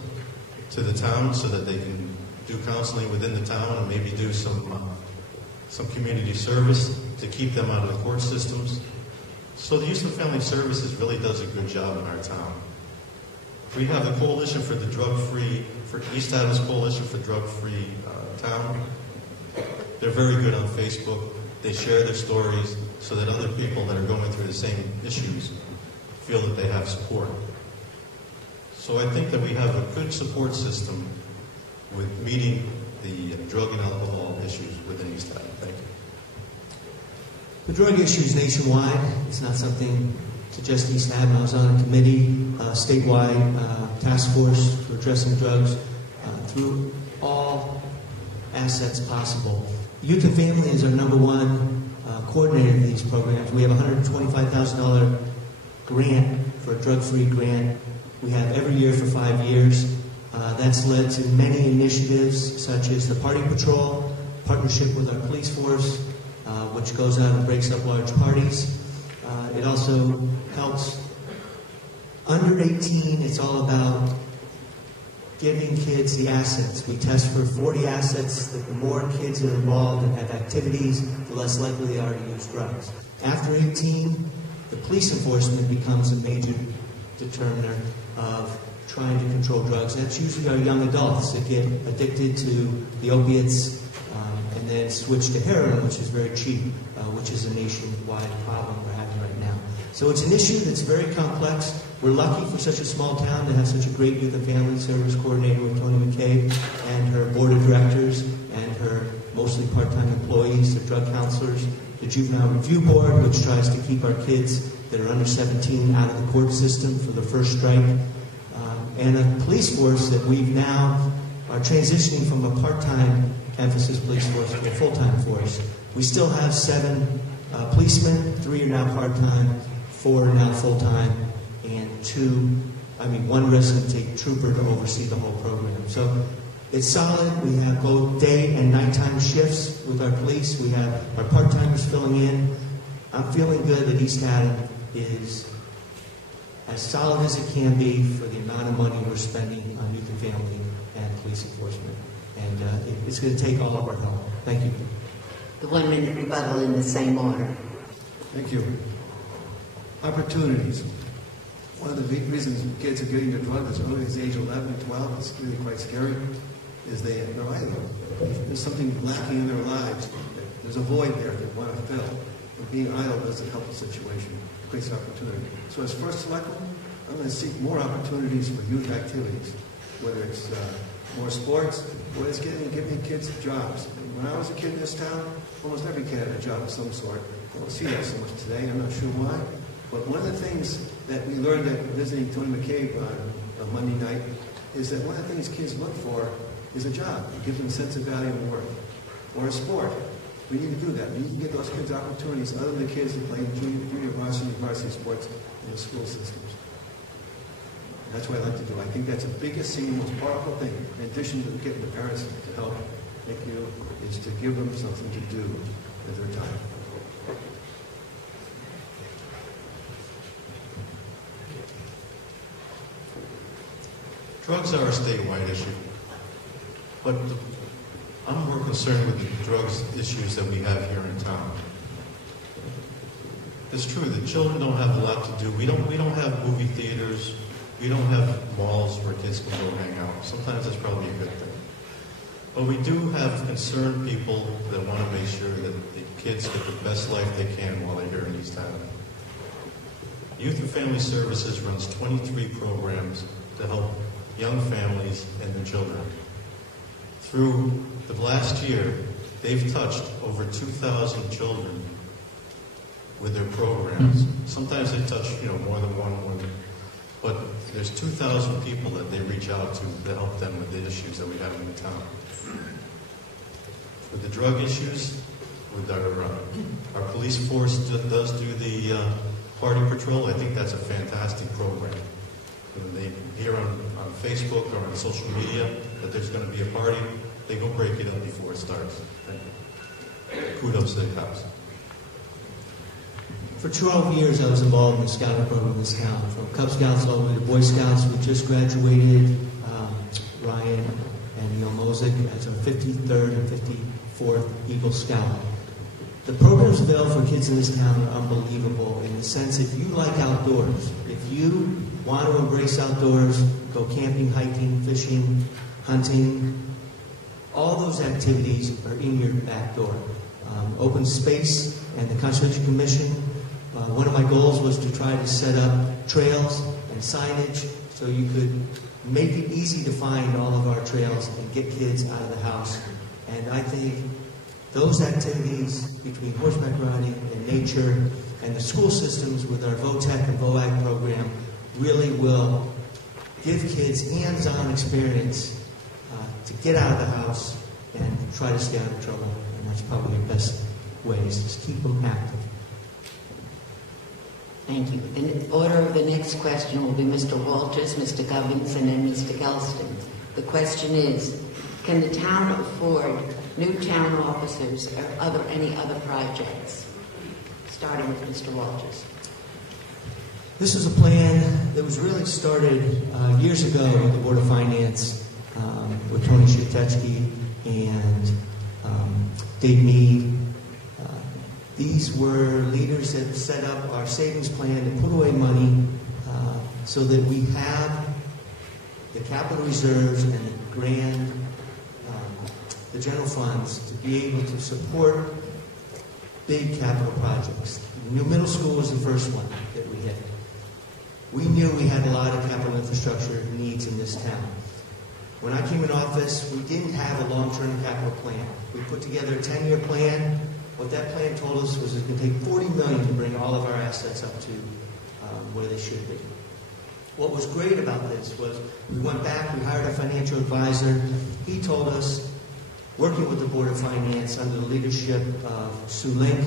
to the town so that they can do counseling within the town and maybe do some community service to keep them out of the court systems. So the Youth and Family Services really does a good job in our town. We have the Coalition for the Drug-Free, for East Haddam's Coalition for Drug-Free Town. They're very good on Facebook. They share their stories so that other people that are going through the same issues feel that they have support. So I think that we have a good support system with meeting the drug and alcohol issues within East Haddam. Thank you. The drug issue is nationwide. It's not something to just East Haddam. I was on a committee, statewide task force for addressing drugs through all assets possible. Youth and Family is our #1 coordinator of these programs. We have a $125,000 grant for a drug-free grant. We have every year for 5 years. That's led to many initiatives such as the Party Patrol, partnership with our police force, which goes out and breaks up large parties. It also helps under 18. It's all about giving kids the assets. We test for 40 assets. The more kids are involved and have activities, the less likely they are to use drugs. After 18, the police enforcement becomes a major determiner of trying to control drugs. That's usually our young adults that get addicted to the opiates and then switch to heroin, which is very cheap, which is a nationwide problem we're having right now. So it's an issue that's very complex. We're lucky for such a small town to have such a great Youth and Family Service coordinator with Tony McCabe and her board of directors and her mostly part-time employees, the drug counselors, the Juvenile Review Board, which tries to keep our kids that are under 17 out of the court system for the first strike, and a police force that we've now are transitioning from a part-time emphasis police force to a full-time force. We still have 7 policemen, 3 are now part-time, 4 are now full-time, and 1 resident trooper to oversee the whole program. So it's solid. We have both day and nighttime shifts with our police. We have our part-timers filling in. I'm feeling good that East Haddam is as solid as it can be for the amount of money we're spending on youth and family and police enforcement. And it's going to take all of our help. Thank you. The 1-minute rebuttal in the same order. Thank you. Opportunities. One of the reasons kids are getting into drugs as early as age 11 and 12, it's really quite scary, is they're idle. There's something lacking in their lives. There's a void there they want to fill. And being idle doesn't help the situation. It creates opportunity. So as First Selectman, I'm going to seek more opportunities for youth activities, whether it's more sports, or it's giving kids jobs. When I was a kid in this town, almost every kid had a job of some sort. I don't see that so much today. I'm not sure why. But one of the things that we learned at visiting Tony McCabe on Monday night is that one of the things kids look for is a job. It gives them a sense of value and worth. Or a sport. We need to do that. We need to give those kids opportunities other than the kids that play junior varsity sports in the school systems. And that's what I like to do. I think that's the biggest single most powerful thing, in addition to getting the parents to help make you, is to give them something to do with their time. Drugs are a statewide issue, but I'm more concerned with the drugs issues that we have here in town. It's true that children don't have a lot to do. We don't have movie theaters. We don't have malls where kids can go hang out. Sometimes that's probably a good thing. But we do have concerned people that want to make sure that the kids get the best life they can while they're here in East Haddam. Youth and Family Services runs 23 programs to help young families and their children. Through the last year, they've touched over 2,000 children with their programs. Sometimes they touch, more than one, but there's 2,000 people that they reach out to help them with the issues that we have in the town. With the drug issues, with our police force does do the party patrol. I think that's a fantastic program. When they hear on Facebook or on social media that there's going to be a party, they go break it up before it starts. And kudos to the cops. For 12 years, I was involved in the scouting program in this town, from Cub Scouts all the way to Boy Scouts. We just graduated, Ryan and Neil Mosick, as our 53rd and 54th Eagle Scout. The programs available for kids in this town are unbelievable in the sense if you like outdoors, if you want to embrace outdoors, go camping, hiking, fishing, hunting, all those activities are in your back door. Open Space and the Conservation Commission, one of my goals was to try to set up trails and signage so you could make it easy to find all of our trails and get kids out of the house. And I think those activities between horseback riding and nature and the school systems with our VOTEC and VOAG program really will give kids hands-on experience to get out of the house and try to stay out of trouble. And that's probably the best way, is just keep them active. Thank you. In order of the next question will be Mr. Walters, Mr. Gubbins, and then Mr. Gelston. The question is, can the town afford new town officers or any other projects? Starting with Mr. Walters. This is a plan that was really started years ago with the Board of Finance, with Tony Shatetsky and Dave Mead. These were leaders that set up our savings plan to put away money so that we have the capital reserves and the general funds to be able to support big capital projects. The new middle school was the first one that we hit. We knew we had a lot of capital infrastructure needs in this town. When I came in office, we didn't have a long-term capital plan. We put together a 10-year plan. What that plan told us was it could take $40 million to bring all of our assets up to where they should be. What was great about this was we went back, we hired a financial advisor. He told us, working with the Board of Finance under the leadership of Sue Link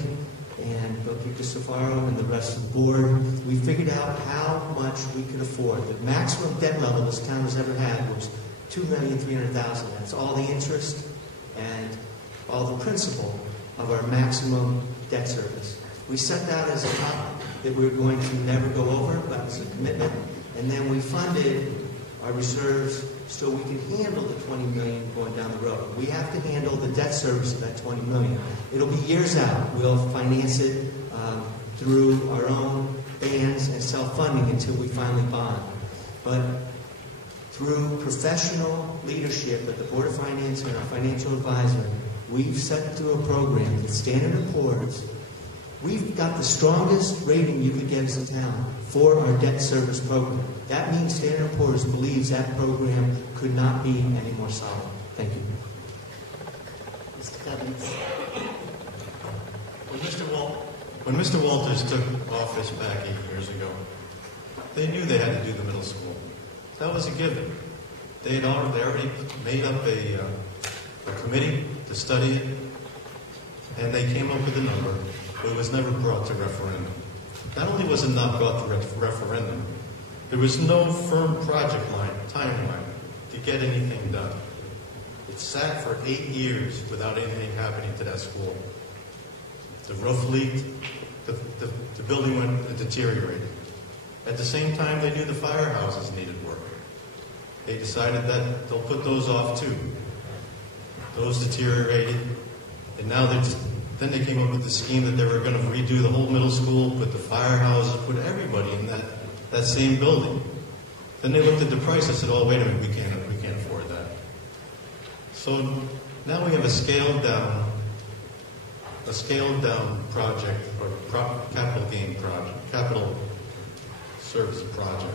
and Dr. Safaro and the rest of the board, we figured out how much we could afford. The maximum debt level this town has ever had was $2,300,000. That's all the interest and all the principal of our maximum debt service. We set that as a top that we were going to never go over, but it was a commitment. And then we funded our reserves so we could handle the $20 million going down the road. We have to handle the debt service of that $20 million. It'll be years out. We'll finance it through our own bands and self-funding until we finally bond. But through professional leadership at the Board of Finance and our financial advisor, we've set through a program that Standard & Poor's. We've got the strongest rating you could get as a town for our debt service program. That means Standard & Poor's believes that program could not be any more solid. Thank you. Mr. Gubbins. When Mr. Walters took office back 8 years ago, they knew they had to do the middle school. That was a given. They already made up a committee to study it, and they came up with a number, but it was never brought to referendum. Not only was it not brought to referendum, there was no firm project timeline to get anything done. It sat for 8 years without anything happening to that school. The roof leaked, the building went deteriorated. At the same time, they knew the firehouses needed work. They decided that they'll put those off too. Those deteriorated, and now then they came up with the scheme that they were going to redo the whole middle school, put the firehouses, put everybody in that same building. Then they looked at the price and said, "Oh, wait a minute, we can't afford that." So now we have a scaled down project, or capital gain project, capital service project.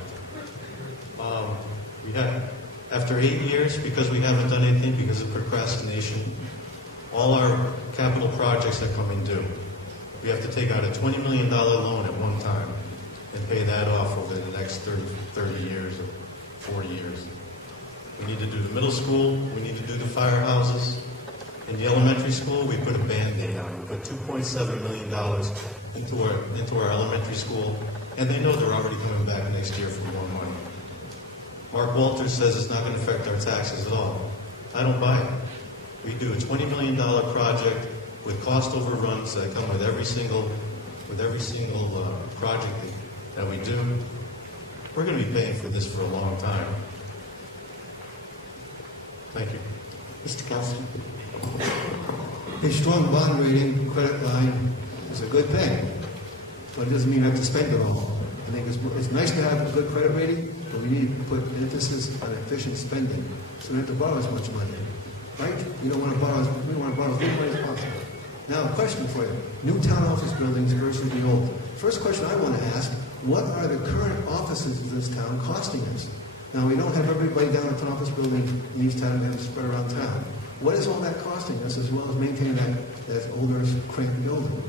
After 8 years, because we haven't done anything, because of procrastination, all our capital projects that come in due, we have to take out a $20 million loan at one time and pay that off over the next 30 years or 40 years. We need to do the middle school, we need to do the firehouses. In the elementary school, we put a Band-Aid on. We put $2.7 million into our elementary school, and they know they're already coming back next year for more money. Mark Walters says it's not going to affect our taxes at all. I don't buy it. We do a $20 million project with cost overruns that come with every single project that we do. We're going to be paying for this for a long time. Thank you. Mr. Kelsey. A strong bond rating, credit line is a good thing, but it doesn't mean you have to spend it all. I think it's nice to have a good credit rating, but we need to put emphasis on efficient spending so we don't have to borrow as much money. Right? We don't want to borrow as much money as possible. Now, a question for you. New town office buildings versus the old. First question I want to ask, what are the current offices of this town costing us? Now, we don't have everybody down in an office building in East Haddam and spread around town. What is all that costing us, as well as maintaining that older, cramped building?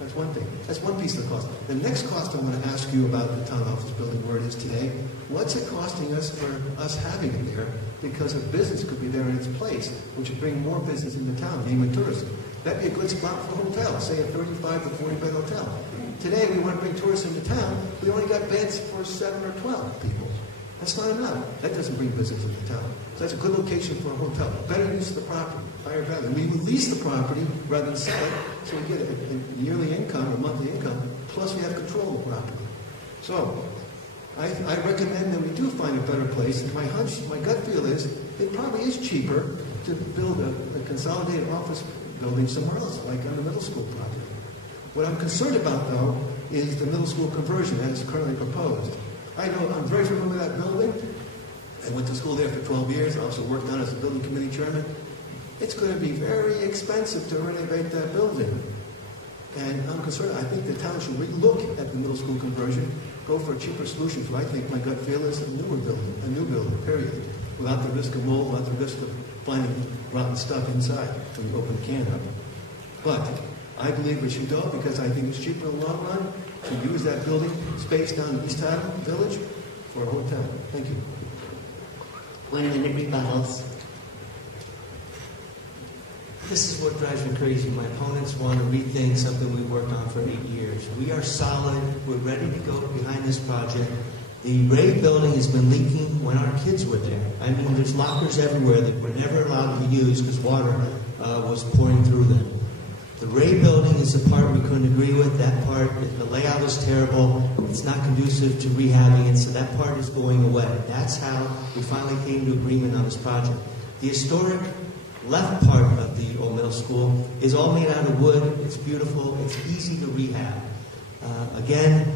That's one thing. That's one piece of the cost. The next cost I want to ask you about the town office building where it is today. What's it costing us for us having it there? Because a business could be there in its place, which would bring more business into town, namely tourism. That'd be a good spot for a hotel, say a 35 to 40 bed hotel. Today, we want to bring tourists into town. We only got beds for 7 or 12 people. That's not enough. That doesn't bring business into town. So that's a good location for a hotel. Better use of the property. Higher value. We would lease the property rather than sell it, so we get a yearly income or monthly income, plus we have control of the property. So I recommend that we do find a better place. And my hunch, my gut feel is, it probably is cheaper to build a consolidated office building somewhere else, like on the middle school property. What I'm concerned about, though, is the middle school conversion as currently proposed. I know I'm very familiar with that building. I went to school there for 12 years. I also worked on it as a building committee chairman. It's going to be very expensive to renovate that building. And I'm concerned. I think the town should look at the middle school conversion, go for a cheaper solution. So I think my gut feel is a new building, period. Without the risk of mold, without the risk of finding rotten stuff inside when you open the can up. But I believe we should go because I think it's cheaper in the long run to use that building space down in East Haddam Village for a hotel. Thank you. 1 minute rebuttals. This is what drives me crazy. My opponents want to rethink something we worked on for 8 years. We are solid. We're ready to go behind this project. The Ray building has been leaking when our kids were there. I mean, there's lockers everywhere that were never allowed to be used because water was pouring through them. The Ray building is the part we couldn't agree with. That part, the layout is terrible. It's not conducive to rehabbing it, so that part is going away. That's how we finally came to agreement on this project. The historic left part of the old middle school is all made out of wood. It's beautiful. It's easy to rehab. Again,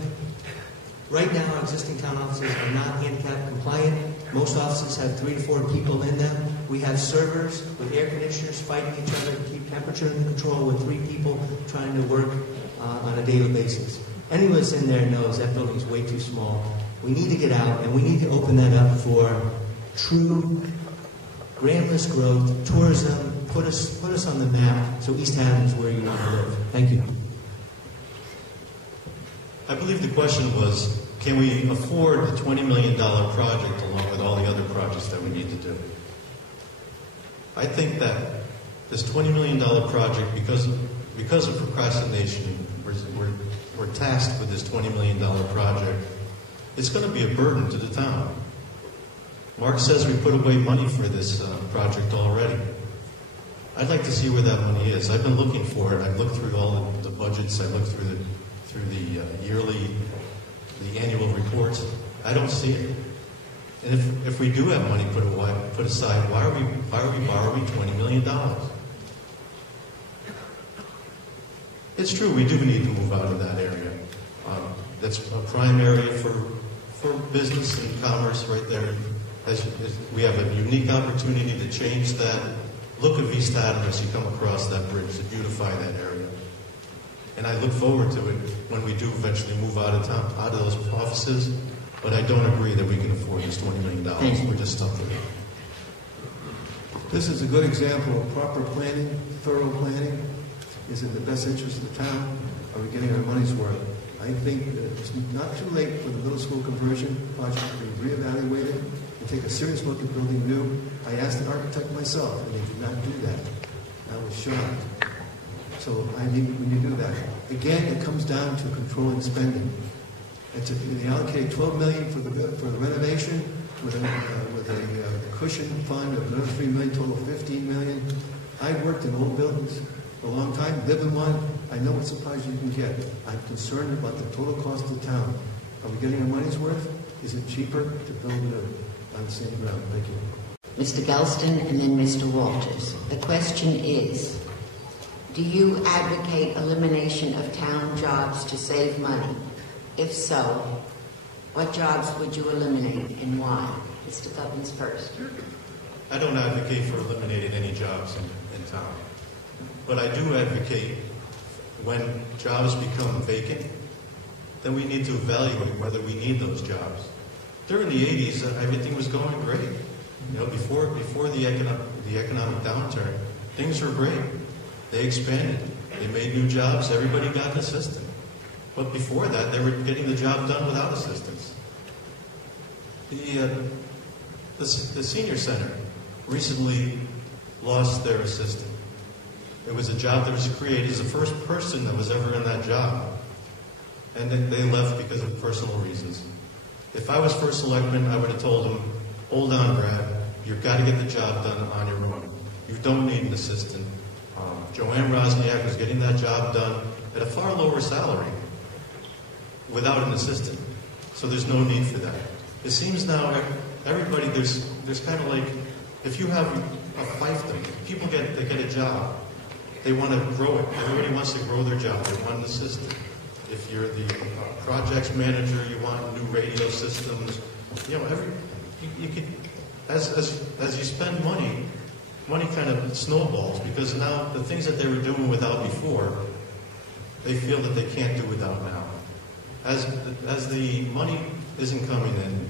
right now, our existing town offices are not handicap compliant. Most offices have 3 to 4 people in them. We have servers with air conditioners fighting each other to keep temperature under control with 3 people trying to work on a daily basis. Anyone that's in there knows that building is way too small. We need to get out, and we need to open that up for true grandless growth, tourism, put us on the map so East Haddam is where you want to live. Thank you. I believe the question was, can we afford the $20 million project along with all the other projects that we need to do? I think that this $20 million project, because of procrastination, we're tasked with this $20 million project. It's going to be a burden to the town. Mark says we put away money for this project already. I'd like to see where that money is. I've been looking for it. I've looked through all the budgets. I looked through the annual reports. I don't see it. And if we do have money put aside, why are we borrowing $20 million? It's true, we do need to move out of that area. That's a prime area for business and commerce right there. We have a unique opportunity to change that look of East Haddam as you come across that bridge, to beautify that area. And I look forward to it when we do eventually move out of those offices. But I don't agree that we can afford this $20 million. We're just stuck with it. This is a good example of proper planning, thorough planning. Is it in the best interest of the town? Are we getting our money's worth? I think that it's not too late for the middle school conversion project to be reevaluated and take a serious look at building new. I asked the architect myself, and they did not do that. I was shocked. So I think we need to do that. Again, it comes down to controlling spending. They allocated $12 million for the renovation with a cushion fund of another $3 million, total of $15 million. I worked in old buildings for a long time, lived in one. I know what supplies you can get. I'm concerned about the total cost of the town. Are we getting our money's worth? Is it cheaper to build new on the same ground? Thank you. Mr. Gelston and then Mr. Walters. The question is, do you advocate elimination of town jobs to save money? If so, what jobs would you eliminate and why? Mr. Gubbins first. I don't advocate for eliminating any jobs in town. But I do advocate when jobs become vacant, then we need to evaluate whether we need those jobs. During the 80s, everything was going great. You know, before the economic downturn, things were great. They expanded. They made new jobs. Everybody got an assistant. But before that, they were getting the job done without assistance. The senior center recently lost their assistant. It was a job that was created. He's the first person that was ever in that job. And they left because of personal reasons. If I was first selectman, I would have told him, hold on, Brad. You've got to get the job done on your own. You don't need an assistant. Joanne Rosniak was getting that job done at a far lower salary without an assistant. So there's no need for that. It seems now everybody, there's kind of like, if you have a fiefdom, people get a job. They want to grow it. Everybody wants to grow their job. They want an assistant. If you're the projects manager, you want new radio systems. You know, you could, as you spend money kind of snowballs, because now the things that they were doing without before, they feel that they can't do without now. As the money isn't coming in,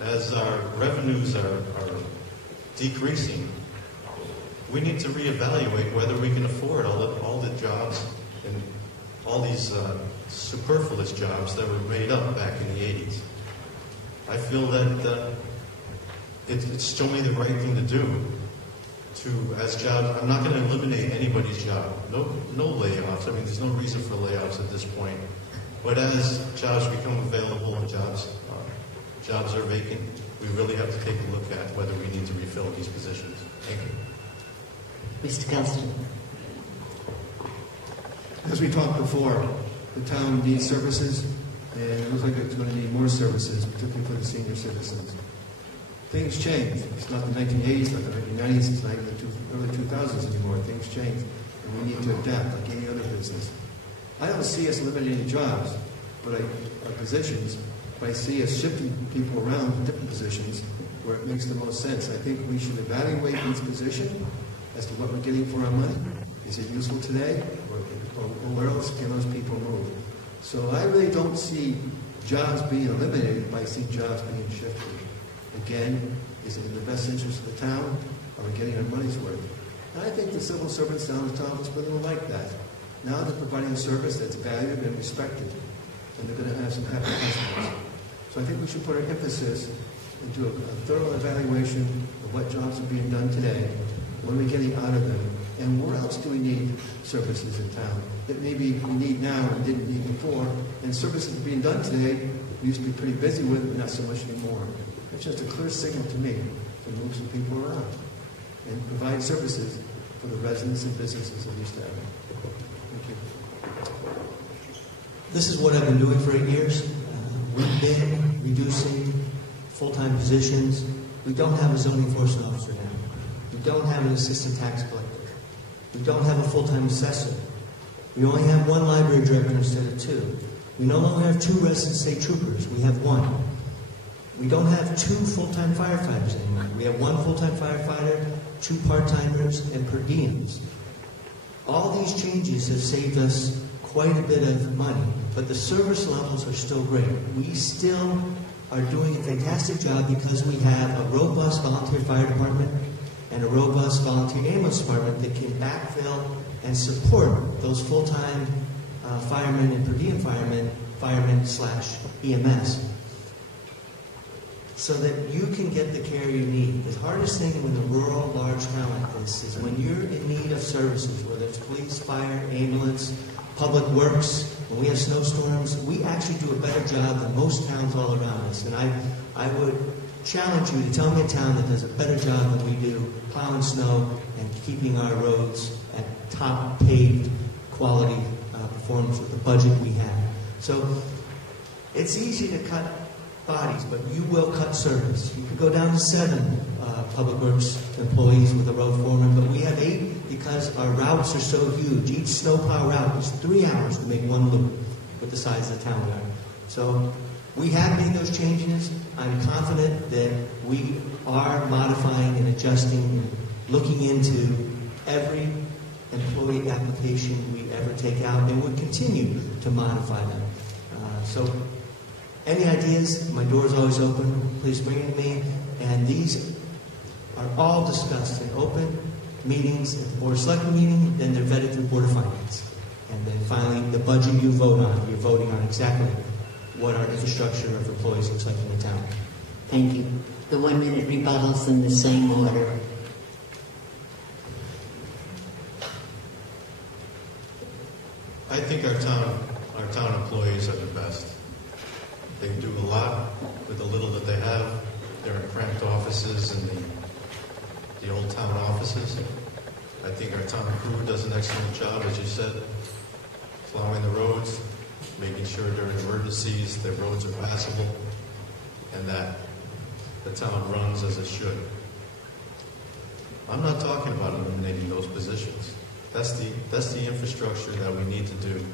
as our revenues are decreasing, we need to reevaluate whether we can afford all the jobs and all these superfluous jobs that were made up back in the 80s. I feel that it's certainly the right thing to do. As jobs, I'm not going to eliminate anybody's job. No layoffs. I mean, there's no reason for layoffs at this point. But as jobs become available and jobs are vacant, we really have to take a look at whether we need to refill these positions. Thank you. Mr. Gelston. As we talked before, the town needs services, and it looks like it's going to need more services, particularly for the senior citizens. Things change. It's not the 1980s, not the 1990s, it's not even the early 2000s anymore. Things change, and we need to adapt like any other business. I don't see us eliminating jobs, or positions, but I see us shifting people around to different positions where it makes the most sense. I think we should evaluate each position as to what we're getting for our money. Is it useful today, or where else can those people move? So I really don't see jobs being eliminated, but I see jobs being shifted. Again, is it in the best interest of the town? Are we getting our money's worth? And I think the civil servants down the town will like that. Now they're providing a service that's valued and respected, and they're going to have some happy customers. So I think we should put our emphasis into a thorough evaluation of what jobs are being done today, what are we getting out of them, and where else do we need services in town that maybe we need now and didn't need before, and services that are being done today we used to be pretty busy with, but not so much anymore. It's just a clear signal to me to move some people around and provide services for the residents and businesses of East Haddam. Thank you. This is what I've been doing for 8 years. We've been reducing full-time positions. We don't have a zoning enforcement officer now. We don't have an assistant tax collector. We don't have a full-time assessor. We only have one library director instead of two. We no longer have 2 resident state troopers. We have 1. We don't have 2 full-time firefighters anymore. We have 1 full-time firefighter, 2 part-timers, and per diems. All these changes have saved us quite a bit of money, but the service levels are still great. We still are doing a fantastic job because we have a robust volunteer fire department, and a robust volunteer ambulance department that can backfill and support those full-time firemen and per diem firemen/EMS, so that you can get the care you need. The hardest thing in a rural, large town like this is when you're in need of services, whether it's police, fire, ambulance, public works. When we have snowstorms, we actually do a better job than most towns all around us. And I would challenge you to tell me a town that does a better job than we do plowing snow and keeping our roads at top paved quality performance with the budget we have. So it's easy to cut bodies, but you will cut service. You could go down to 7 public works employees with a road foreman, but we have 8 because our routes are so huge. Each snowplow route is 3 hours to make one loop with the size of the town we are. So we have made those changes. I'm confident that we are modifying and adjusting and looking into every employee application we ever take out, and we'll continue to modify them. So any ideas, my door is always open. Please bring it to me. And these are all discussed in open meetings, at the Board of Selectmen meeting, then they're vetted through Board of Finance. And then finally, the budget you vote on, you're voting on exactly what our infrastructure of employees looks like in the town. Thank you. The 1-minute rebuttals in the same order. I think our town employees are the best. They do a lot with the little that they have. They're in cramped offices and the old town offices. I think our town crew does an excellent job, as you said, plowing the roads, making sure during emergencies the roads are passable, and that the town runs as it should. I'm not talking about eliminating those positions. That's the infrastructure that we need to do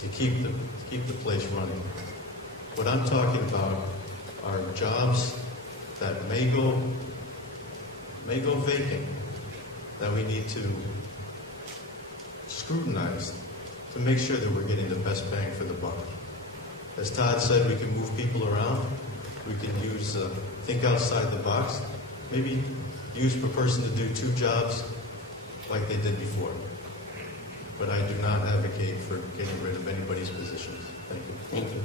to keep the place running. What I'm talking about are jobs that may go vacant, that we need to scrutinize to make sure that we're getting the best bang for the buck. As Todd said, we can move people around. We can use think outside the box. Maybe use per person to do 2 jobs like they did before. But I do not advocate for getting rid of anybody's positions. Thank you. Thank you.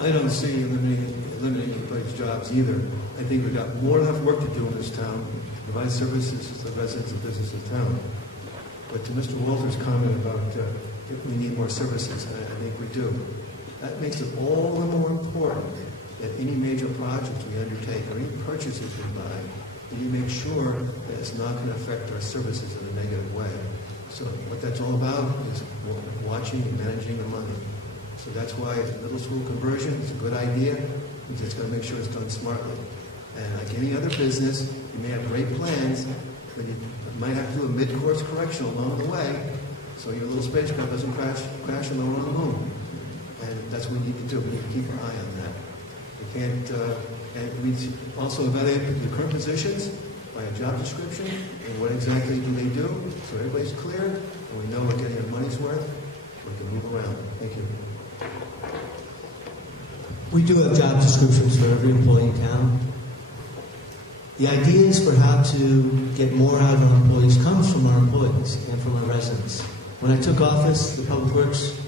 I don't see eliminating anybody's jobs either. I think we've got more than enough work to do in this town to provide services to the residents and business of the town. But to Mr. Walter's comment about if we need more services, I think we do. That makes it all the more important that any major project we undertake or any purchases we buy, we make sure that it's not going to affect our services in a negative way. So what that's all about is watching and managing the money. So that's why middle school conversion is a good idea. We just got to make sure it's done smartly. And like any other business, you may have great plans, but you might have to do a mid-course correction along the way so your little spacecraft doesn't crash on the wrong moon. And that's what we need to do. We need to keep an eye on that. We can't, and we also evaluate the current positions by a job description and what exactly do they do, so everybody's clear and we know we're getting our money's worth. We can move around. Thank you. We do have job descriptions for every employee in town. The ideas for how to get more out of our employees comes from our employees and from our residents. When I took office, the Public Works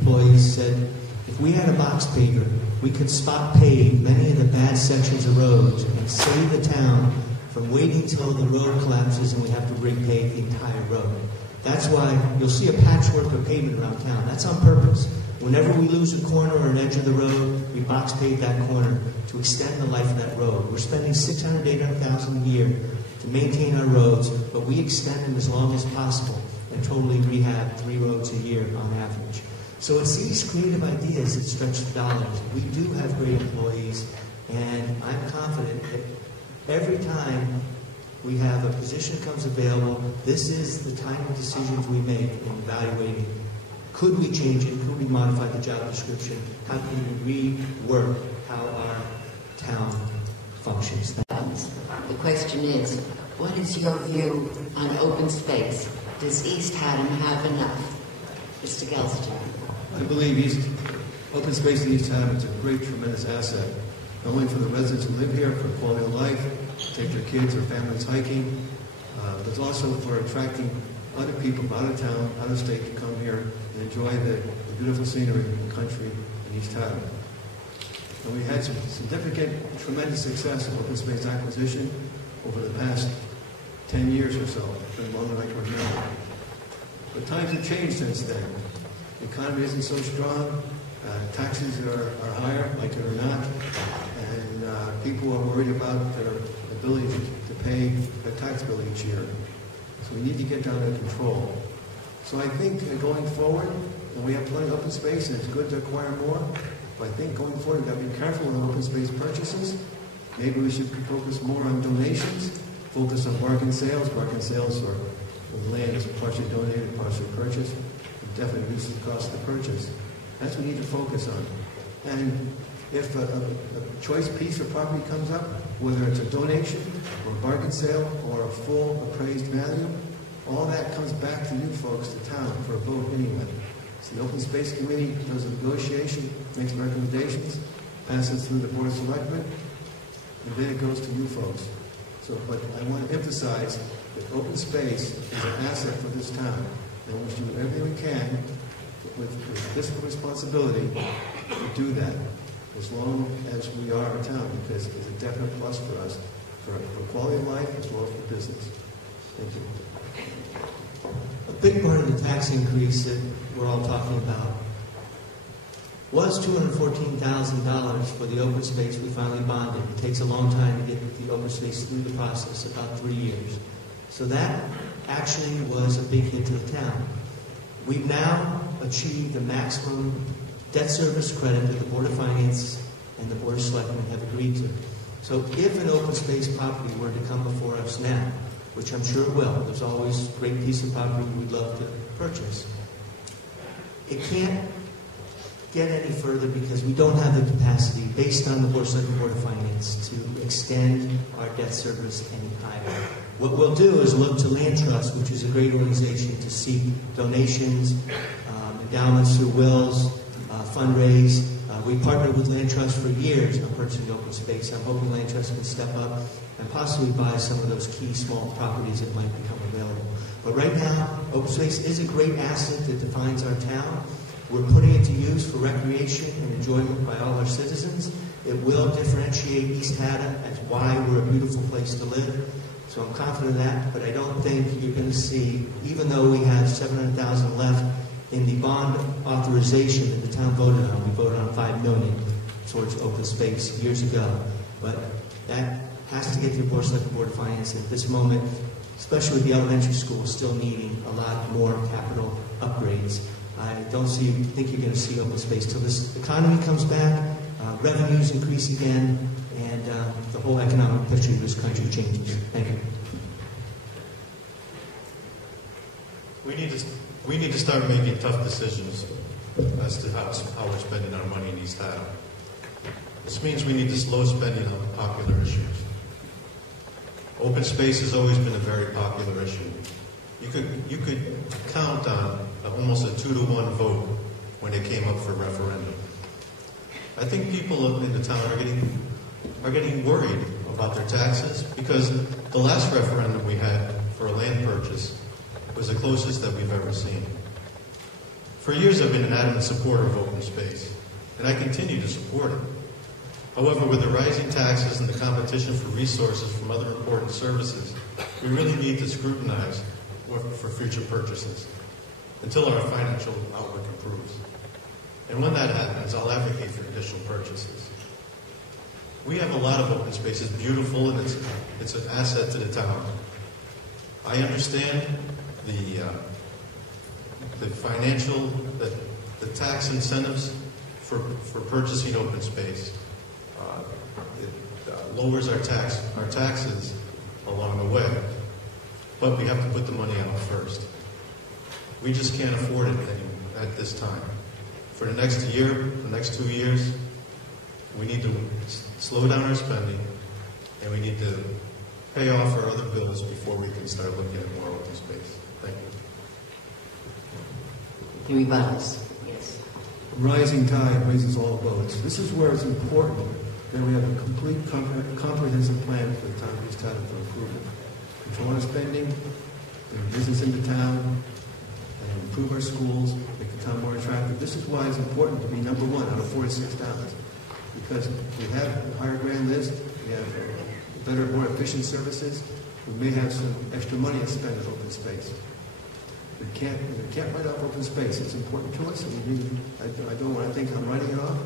employees said, if we had a box paver, we could spot pave many of the bad sections of roads and save the town from waiting till the road collapses and we have to repave the entire road. That's why you'll see a patchwork of pavement around town. That's on purpose. Whenever we lose a corner or an edge of the road, we box pave that corner to extend the life of that road. We're spending $600,000 to $800,000 a year to maintain our roads, but we extend them as long as possible and totally rehab 3 roads a year on average. So it's these creative ideas that stretch the dollars. We do have great employees, and I'm confident that every time we have a position that comes available, this is the time of decisions we make in evaluating. Could we change it? Could we modify the job description? How can we rework how our town functions? The question is, what is your view on open space? Does East Haddam have enough? Mr. Gelston. I believe open space in East Haddam is a great, tremendous asset. not only for the residents who live here, for quality of life, take their kids or families hiking, but also for attracting other people from out of town, out of state to come here and enjoy the beautiful scenery and country in East Haddam. And we had some significant, tremendous success in open space acquisition over the past 10 years or so, been longer than I can remember. But times have changed since then. The economy isn't so strong, taxes are higher, like it or not, and people are worried about their ability to pay their tax bill each year. So we need to get that under control. So I think going forward, and we have plenty of open space and it's good to acquire more, but I think going forward we've got to be careful with open space purchases. Maybe we should focus more on donations, focus on bargain sales. Bargain sales are when land is partially donated, partially purchased. It definitely reduces the cost of the purchase. That's what we need to focus on. And if a choice piece of property comes up, whether it's a donation or a bargain sale or a full appraised value, all that comes back to you folks, the town, for a vote anyway. So the Open Space Committee does a negotiation, makes recommendations, passes through the Board of Selectmen, and then it goes to you folks. So, but I want to emphasize that open space is an asset for this town, and we should do everything we can with fiscal responsibility to do that, as long as we are a town, because it's a definite plus for us, for quality of life as well as for business. Thank you. A big part of the tax increase that we're all talking about was $214,000 for the open space we finally bonded. It takes a long time to get the open space through the process, about 3 years. So that actually was a big hit to the town. We've now achieved the maximum debt service credit that the Board of Finance and the Board of Selectmen have agreed to. So if an open space property were to come before us now, which I'm sure it will, there's always a great piece of property we'd love to purchase, it can't get any further because we don't have the capacity, based on the Board of Selectmen, Board of Finance, to extend our debt service any higher. What we'll do is look to Land Trust, which is a great organization, to seek donations, endowments through wills, fundraise. We partnered with Land Trust for years on purchasing open space. I'm hoping Land Trust can step up and possibly buy some of those key small properties that might become available. But right now, open space is a great asset that defines our town. We're putting it to use for recreation and enjoyment by all our citizens. It will differentiate East Haddam as why we're a beautiful place to live. So I'm confident of that, but I don't think you're going to see, even though we have $700,000 left in the bond authorization that the town voted on. We voted on $5 million towards open space years ago, but that has to get to the Board of Selectmen, Board of Finance at this moment, especially with the elementary school still needing a lot more capital upgrades. I don't think you're going to see open space till this economy comes back, revenues increase again, and the whole economic picture of this country changes. Thank you. We need to start making tough decisions as to how we're spending our money in East Haddam. This means we need to slow spending on popular issues. Open space has always been a very popular issue. You could count on almost a 2-to-1 vote when it came up for referendum. I think people in the town are getting worried about their taxes because the last referendum we had for a land purchase was the closest that we've ever seen. For years I've been an adamant supporter of open space, and I continue to support it. However, with the rising taxes and the competition for resources from other important services, we really need to scrutinize for future purchases until our financial outlook improves. And when that happens, I'll advocate for additional purchases. We have a lot of open space. It's beautiful, and it's an asset to the town. I understand the financial, the tax incentives for purchasing open space. It lowers our taxes along the way, but we have to put the money out first. We just can't afford it at this time. For the next year, the next 2 years, we need to slow down our spending, and we need to pay off our other bills before we can start looking at more open space. Thank you. The rebuttals, yes. Rising tide raises all boats. This is where it's important Then we have a complete comprehensive plan for the town of East Haddam for improvement. Control our spending, bring business into town, and improve our schools, make the town more attractive. This is why it's important to be number one out of 46 towns. Because we have a higher grand list, we have better, more efficient services, we may have some extra money to spend on open space. We can't write off open space. It's important to us, and we need, I don't want to think I'm writing it off.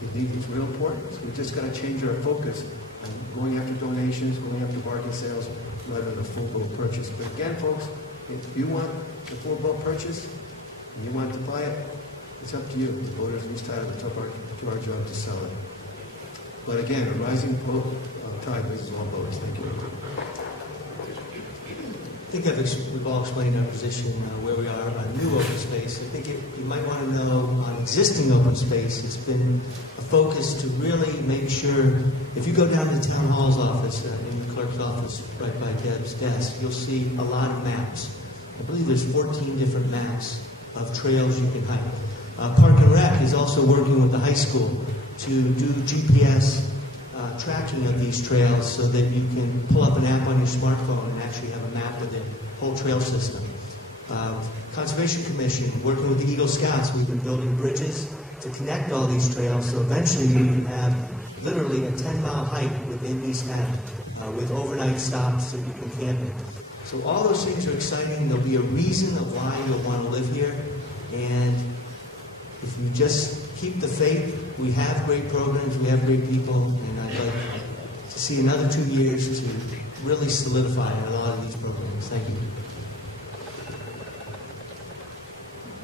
It's real important. So we just got to change our focus on going after donations, going after bargain sales, rather than a full boat purchase. But again, folks, if you want the full boat purchase and you want to buy it, it's up to you. The voters of East Haddam, it's up to our job to sell it. But again, a rising tide raises all boats. Thank you. I think we've all explained our position where we are on new open space. I think you might want to know on existing open space, it's been a focus to really make sure, if you go down to the town hall's office, in the clerk's office, right by Deb's desk, you'll see a lot of maps. I believe there's 14 different maps of trails you can hike. Park and Rec is also working with the high school to do GPS tracking of these trails so that you can pull up an app on your smartphone and actually have a map of the whole trail system. Conservation Commission, working with the Eagle Scouts, we've been building bridges to connect all these trails, so eventually you can have literally a 10-mile hike within East Haddam with overnight stops that you can camp in. So all those things are exciting. There'll be a reason of why you'll want to live here, and if you just keep the faith, we have great programs, we have great people, and I'd like to see another 2 years to really solidify a lot of these programs. Thank you.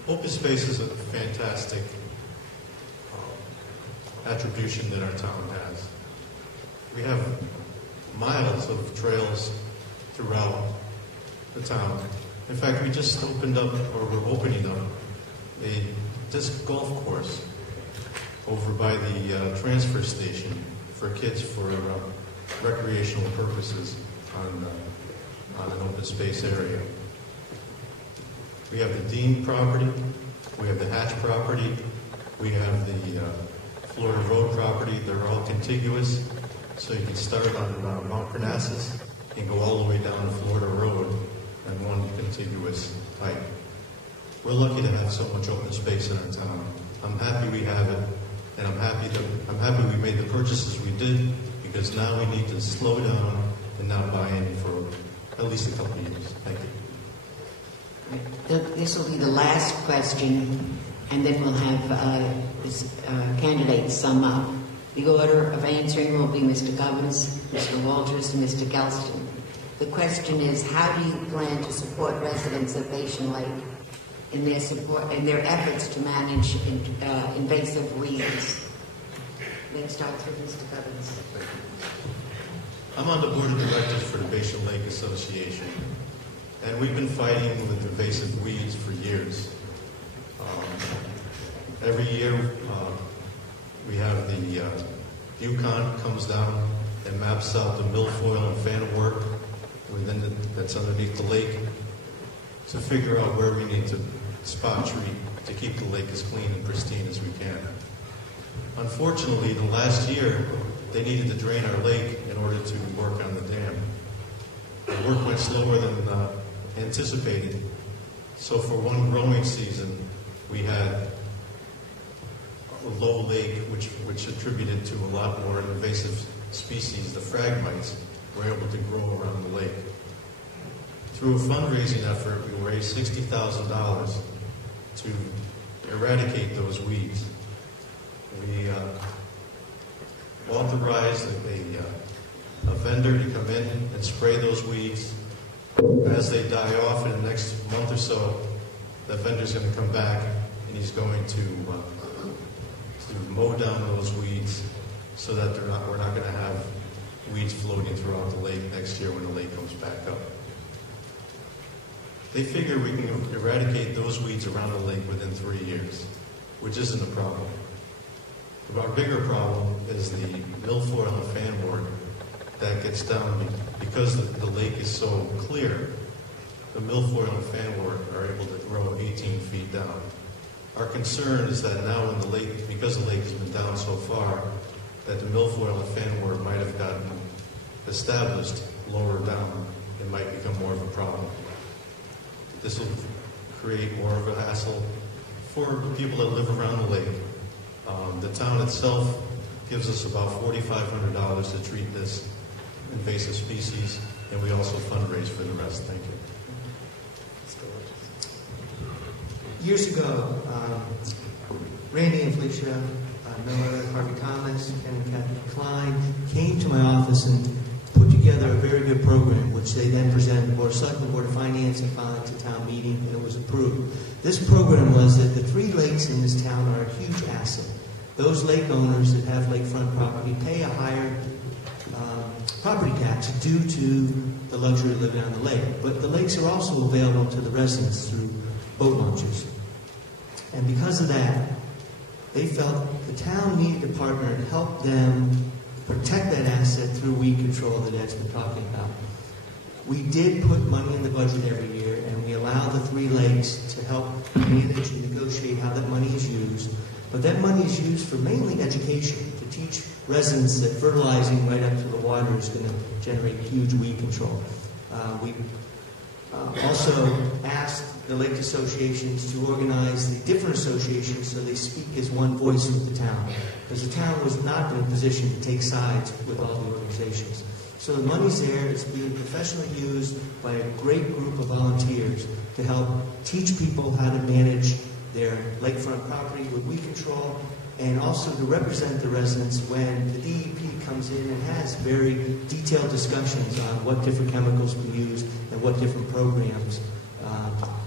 Open space is a fantastic attribution that our town has. We have miles of trails throughout the town. In fact, we just opened up, or we're opening up, a disc golf course over by the transfer station for kids for recreational purposes on an open space area. We have the Dean property, we have the Hatch property, we have the Florida Road property. They're all contiguous, so you can start on Mount Parnassus and go all the way down to Florida Road on one contiguous hike. We're lucky to have so much open space in our town. I'm happy we have it, and I'm happy we made the purchases we did, because now we need to slow down and not buy any for at least a couple of years. Thank you. This will be the last question, and then we'll have candidates sum up. The order of answering will be Mr. Gubbins, Mr. Walters, and Mr. Gelston. The question is, how do you plan to support residents of Bayshore Lake in their efforts to manage invasive weeds? Let's start with Mr. Gubbins. I'm on the board of directors for the Bayshore Lake Association, and we've been fighting with invasive weeds for years. Every year we have the Yukon comes down and maps out the milfoil and fanwork that's underneath the lake to figure out where we need to spot treat to keep the lake as clean and pristine as we can. Unfortunately, the last year they needed to drain our lake in order to work on the dam. The work went slower than anticipated, so for one growing season we had a low lake, which attributed to a lot more invasive species. The phragmites were able to grow around the lake. Through a fundraising effort, we raised $60,000 to eradicate those weeds. We authorized a vendor to come in and spray those weeds. As they die off in the next month or so, the vendor's going to come back and he's going to mow down those weeds so that we're not going to have weeds floating throughout the lake next year when the lake comes back up. They figure we can eradicate those weeds around the lake within 3 years, which isn't a problem. Our bigger problem is the milfoil and fanwort that gets down because the lake is so clear. The milfoil and fanwort are able to grow 18 feet down. Our concern is that now when because the lake has been down so far, that the milfoil and fan wort might have gotten established lower down, it might become more of a problem. This will create more of a hassle for people that live around the lake. The town itself gives us about $4,500 to treat this invasive species, and we also fundraise for the rest. Thank you. Years ago, Randy and Felicia Miller, Harvey Thomas, and Kathy Klein came to my office and put together a very good program, which they then presented to the Board of Selectmen, Board of Finance, and finally to town meeting, and it was approved. This program was that the 3 lakes in this town are a huge asset. Those lake owners that have lakefront property pay a higher property tax due to the luxury of living on the lake. But the lakes are also available to the residents through boat launches. And because of that, they felt the town needed a partner to help them protect that asset through weed control that Ed's been talking about. We did put money in the budget every year, and we allow the 3 lakes to help manage and negotiate how that money is used. But that money is used for mainly education, to teach residents that fertilizing right up to the water is going to generate huge weed control. We also asked the lake associations to organize the different associations so they speak as one voice with the town, because the town was not in a position to take sides with all the organizations. So the money's there. It's being professionally used by a great group of volunteers to help teach people how to manage their lakefront property with weed control, and also to represent the residents when the DEP comes in and has very detailed discussions on what different chemicals we use and what different programs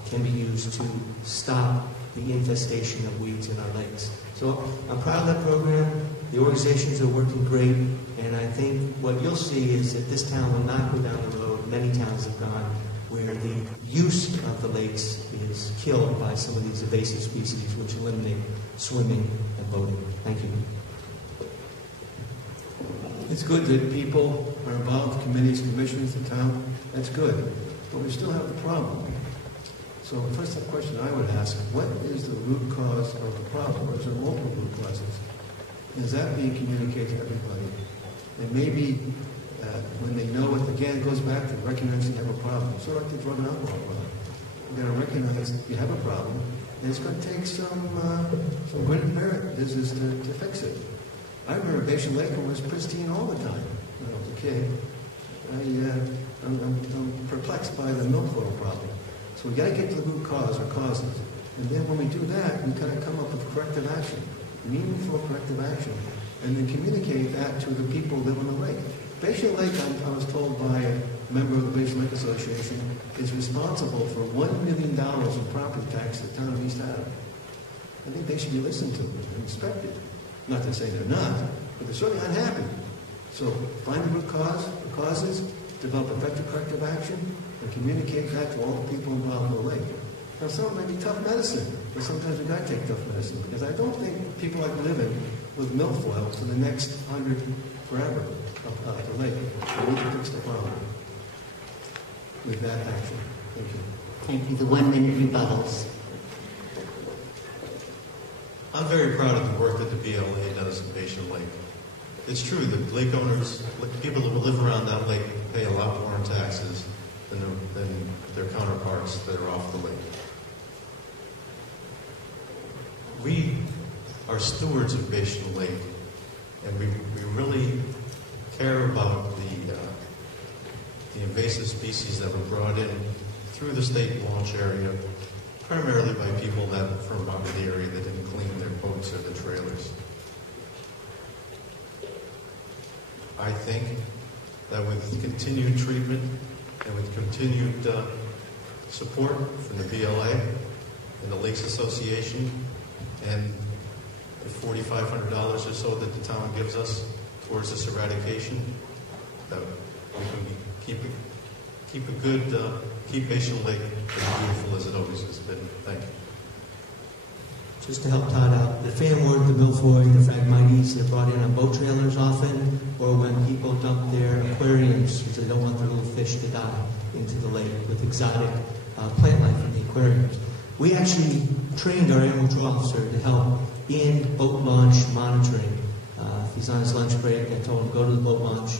can be used to stop the infestation of weeds in our lakes. So I'm proud of that program. The organizations are working great, and I think what you'll see is that this town will not go down the road many towns have gone, where the use of the lakes is killed by some of these invasive species which eliminate swimming and boating. Thank you. It's good that people are involved, committees, commissions, the town. That's good. But we still have the problem. So first the question I would ask, what is the root cause of the problem? Or is there multiple root causes? Is that being communicated to everybody? And maybe when they know it, again, it goes back to recognizing you have a problem. Sort of like the drug and alcohol problem. You've got to recognize you have a problem, and it's going to take some grit and merit business to fix it. I remember Bayshore Lake was pristine all the time when I was a kid. I'm perplexed by the milfoil problem. So we got to get to the root cause or causes. And then when we do that, we kind of come up with corrective action, meaningful corrective action, and then communicate that to the people who live on the lake. Bayshore Lake, I was told by a member of the Bayshore Lake Association, is responsible for $1 million in property tax to the town of East Haddam. I think they should be listened to and respected. Not to say they're not, but they're certainly unhappy. So find the root cause, the causes, develop effective corrective action, and communicate that to all the people involved in the lake. Now, some may be tough medicine, but sometimes we've got to take tough medicine, because I don't think people like living with milfoil for the next 100 forever up the lake. We need to fix the problem with that action. Thank you. Thank you. The 1-minute rebuttals. I'm very proud of the work that the BLA does in Bayshore Lake. It's true that lake owners, people that live around that lake, pay a lot more in taxes than their counterparts that are off the lake. We are stewards of Bayshore Lake, and we really care about the invasive species that were brought in through the state launch area, primarily by people that from out of the area that didn't clean their boats or the trailers. I think that with continued treatment and with continued support from the BLA and the Lakes Association and the $4,500 or so that the town gives us towards this eradication, that we can keep Bayshore Lake as beautiful as it always has been. Thank you. Just to help Todd out, the fan wort, the milfoil, the phragmites, they're brought in on boat trailers often, or when people dump their aquariums because they don't want their little fish to die into the lake with exotic plant life in the aquariums. We actually trained our animal control officer to help in boat launch monitoring He's on his lunch break. I told him, go to the boat launch,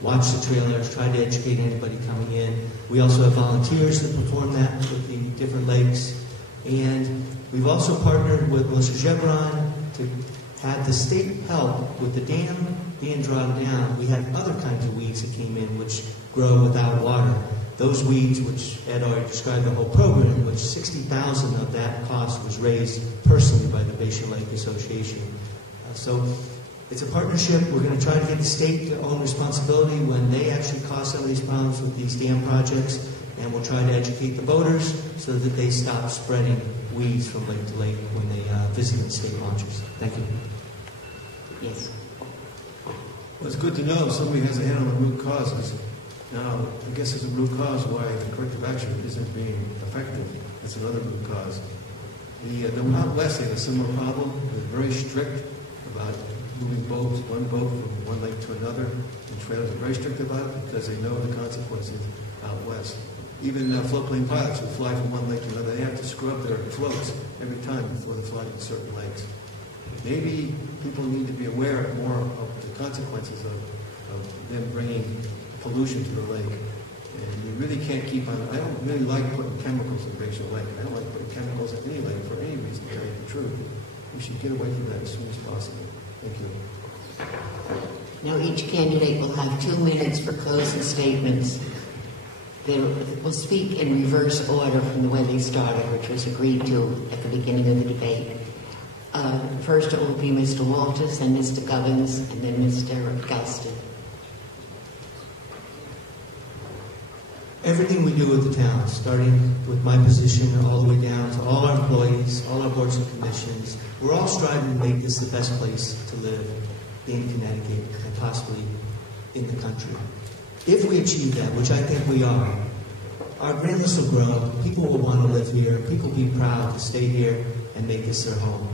watch the trailers, try to educate anybody coming in. We also have volunteers that perform that with the different lakes. And we've also partnered with Melissa Gebron to have the state help with the dam being drawn down. We had other kinds of weeds that came in which grow without water. Those weeds, which Ed already described the whole program, which $60,000 of that cost was raised personally by the Bayshore Lake Association. So it's a partnership. We're going to try to get the state to own responsibility when they actually cause some of these problems with these dam projects, and we'll try to educate the boaters so that they stop spreading weeds from lake to lake when they visit the state launches. Thank you. Yes. Well, it's good to know somebody has a hand on the root causes. Now, I guess there's a root cause why the corrective action isn't being effective. That's another root cause. The out west, they have a similar problem. They're very strict about moving boats, one boat from one lake to another, and trailers are very strict about it because they know the consequences out west. Even floatplane pilots who fly from one lake to another, they have to scrub their floats every time before they fly to certain lakes. Maybe people need to be aware more of the consequences of them bringing pollution to the lake. And you really can't keep on. I don't really like putting chemicals in Bayshore Lake. I don't like putting chemicals in any lake for any reason, to tell you the truth. We should get away from that as soon as possible. Thank you. Now each candidate will have 2 minutes for closing statements. They will speak in reverse order from the way they started, which was agreed to at the beginning of the debate. First it will be Mr. Walters, then Mr. Gubbins, and then Mr. Galston. Everything we do with the town, starting with my position all the way down to all our employees, all our boards and commissions, we're all striving to make this the best place to live in Connecticut and possibly in the country. If we achieve that, which I think we are, our green list will grow, people will want to live here, people will be proud to stay here and make this their home.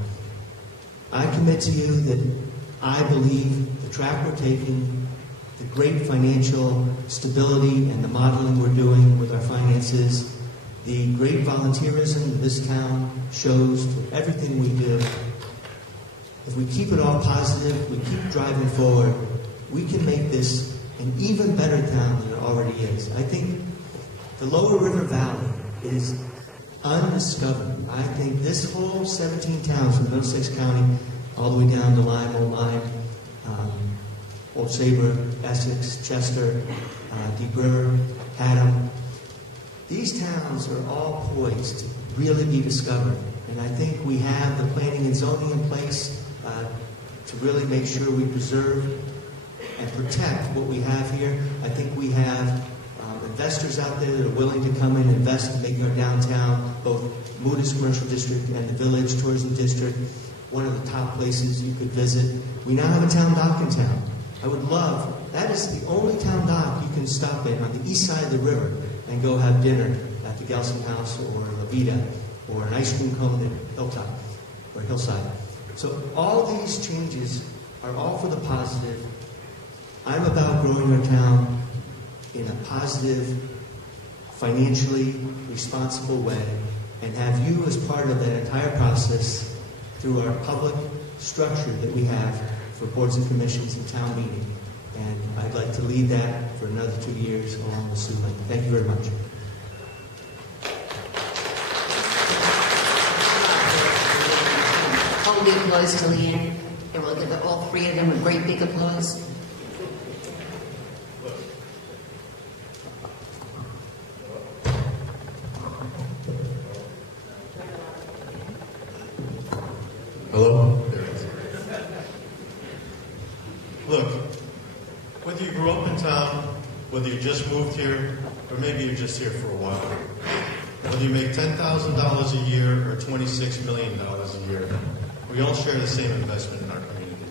I commit to you that I believe the track we're taking, the great financial stability and the modeling we're doing with our finances, the great volunteerism that this town shows through everything we do, if we keep it all positive, we keep driving forward, we can make this an even better town than it already is. I think the Lower River Valley is undiscovered. I think this whole 17 towns from Middlesex County all the way down to Lyme, Old Lyme, Old Sabre, Essex, Chester, Deep River, Haddam. These towns are all poised to really be discovered. And I think we have the planning and zoning in place to really make sure we preserve and protect what we have here. I think we have investors out there that are willing to come in and invest in making our downtown, both Moody's Commercial District and the Village Tourism District, one of the top places you could visit. We now have a town dock in town. I would love, that is the only town dock you can stop in on the east side of the river and go have dinner at the Gelson House or La Vida or an ice cream cone at Hilltop or Hillside. So all these changes are all for the positive. I'm about growing our town in a positive, financially responsible way and have you as part of that entire process through our public structure that we have for boards and commissions and town meeting. And I'd like to lead that for another 2 years along with Sue Lane. Thank you very much. Hold the applause till the end, and we'll give all three of them a great big applause. Hello? There it is. Look, whether you grew up in town, whether you just moved here, or maybe you're just here for a while, whether you make $10,000 a year or $26 million a year, we all share the same investment in our community.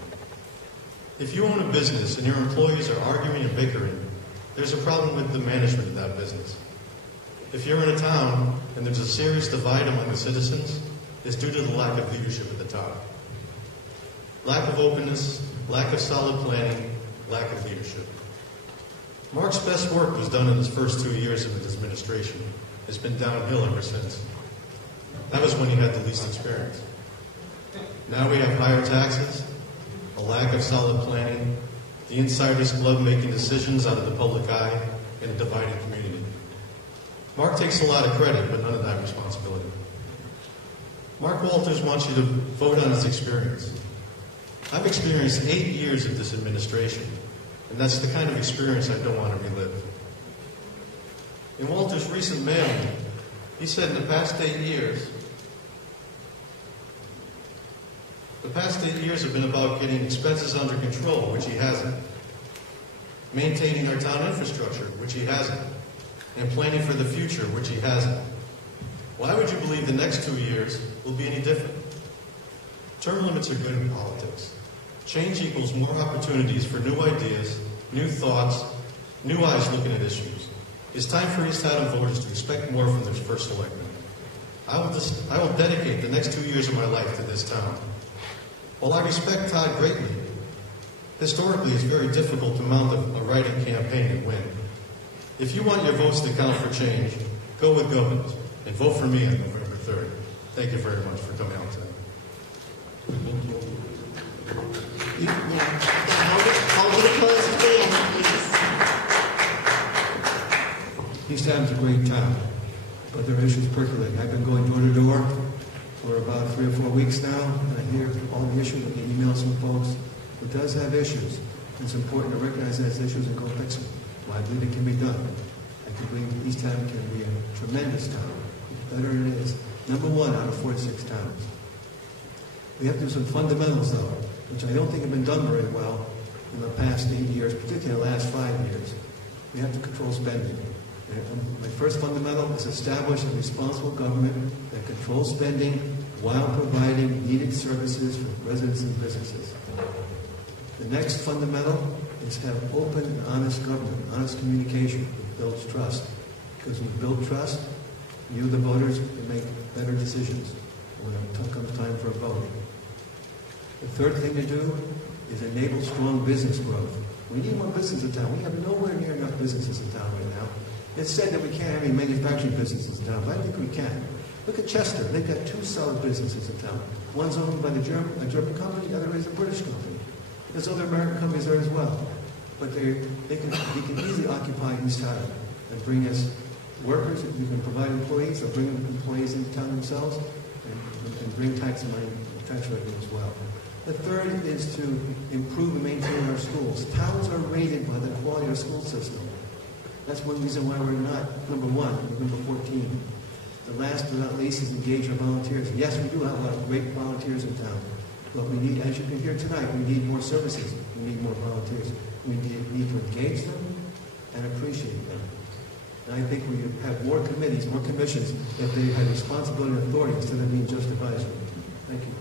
If you own a business and your employees are arguing and bickering, there's a problem with the management of that business. If you're in a town and there's a serious divide among the citizens, it's due to the lack of leadership at the top. Lack of openness, lack of solid planning, lack of leadership. Mark's best work was done in his first 2 years of his administration. It's been downhill ever since. That was when he had the least experience. Now we have higher taxes, a a lack of solid planning, the insider's club making decisions out of the public eye, and a divided community. Mark takes a lot of credit, but none of that responsibility. Mark Walters wants you to vote on his experience. I've experienced 8 years of this administration, and that's the kind of experience I don't want to relive. In Walter's recent mailing, he said in the past 8 years have been about getting expenses under control, which he hasn't, maintaining our town infrastructure, which he hasn't, and planning for the future, which he hasn't. Why would you believe the next 2 years will be any different? Term limits are good in politics. Change equals more opportunities for new ideas, new thoughts, new eyes looking at issues. It's time for East Haddam voters to expect more from their first selectman. I will dedicate the next 2 years of my life to this town. While I respect Todd greatly, historically it's very difficult to mount a write-in campaign and win. If you want your votes to count for change, go with Gubbins and vote for me on November 3rd. Thank you very much for coming out tonight. Thank you. Hold it close to the end, please. East Haddam's a great town, but there are issues percolating. I've been going door to door for about 3 or 4 weeks now, and I hear all the issues. I get emails from folks. It does have issues. It's important to recognize those issues and go fix them. Well, I believe it can be done. I can believe East Haddam can be a tremendous town. The better it is. Number 1 out of 46 towns. We have to do some fundamentals, though, which I don't think have been done very well in the past 8 years, particularly the last 5 years. We have to control spending. My first fundamental is establish a responsible government that controls spending while providing needed services for residents and businesses. The next fundamental is have open and honest government, honest communication that builds trust. Because when you build trust, you, the voters, can make better decisions when it comes time for a vote. The third thing to do is enable strong business growth. We need more business in town. We have nowhere near enough businesses in town right now. It's said that we can't have any manufacturing businesses in town, but I think we can. Look at Chester. They've got 2 solid businesses in town. One's owned by a German company, the other is a British company. There's other American companies there as well. But they can easily occupy East Haddam and bring us workers. We can provide employees or bring employees into town themselves and bring tax revenue as well. The third is to improve and maintain our schools. Towns are rated by the quality of our school system. That's one reason why we're not number 1, we're number 14. The last but not least is engage our volunteers. Yes, we do have a lot of great volunteers in town, but we need, as you can hear tonight, we need more services. We need more volunteers. We need to engage them and appreciate them. And I think we have more committees, more commissions, that they have responsibility and authority instead of being just advisory. Thank you.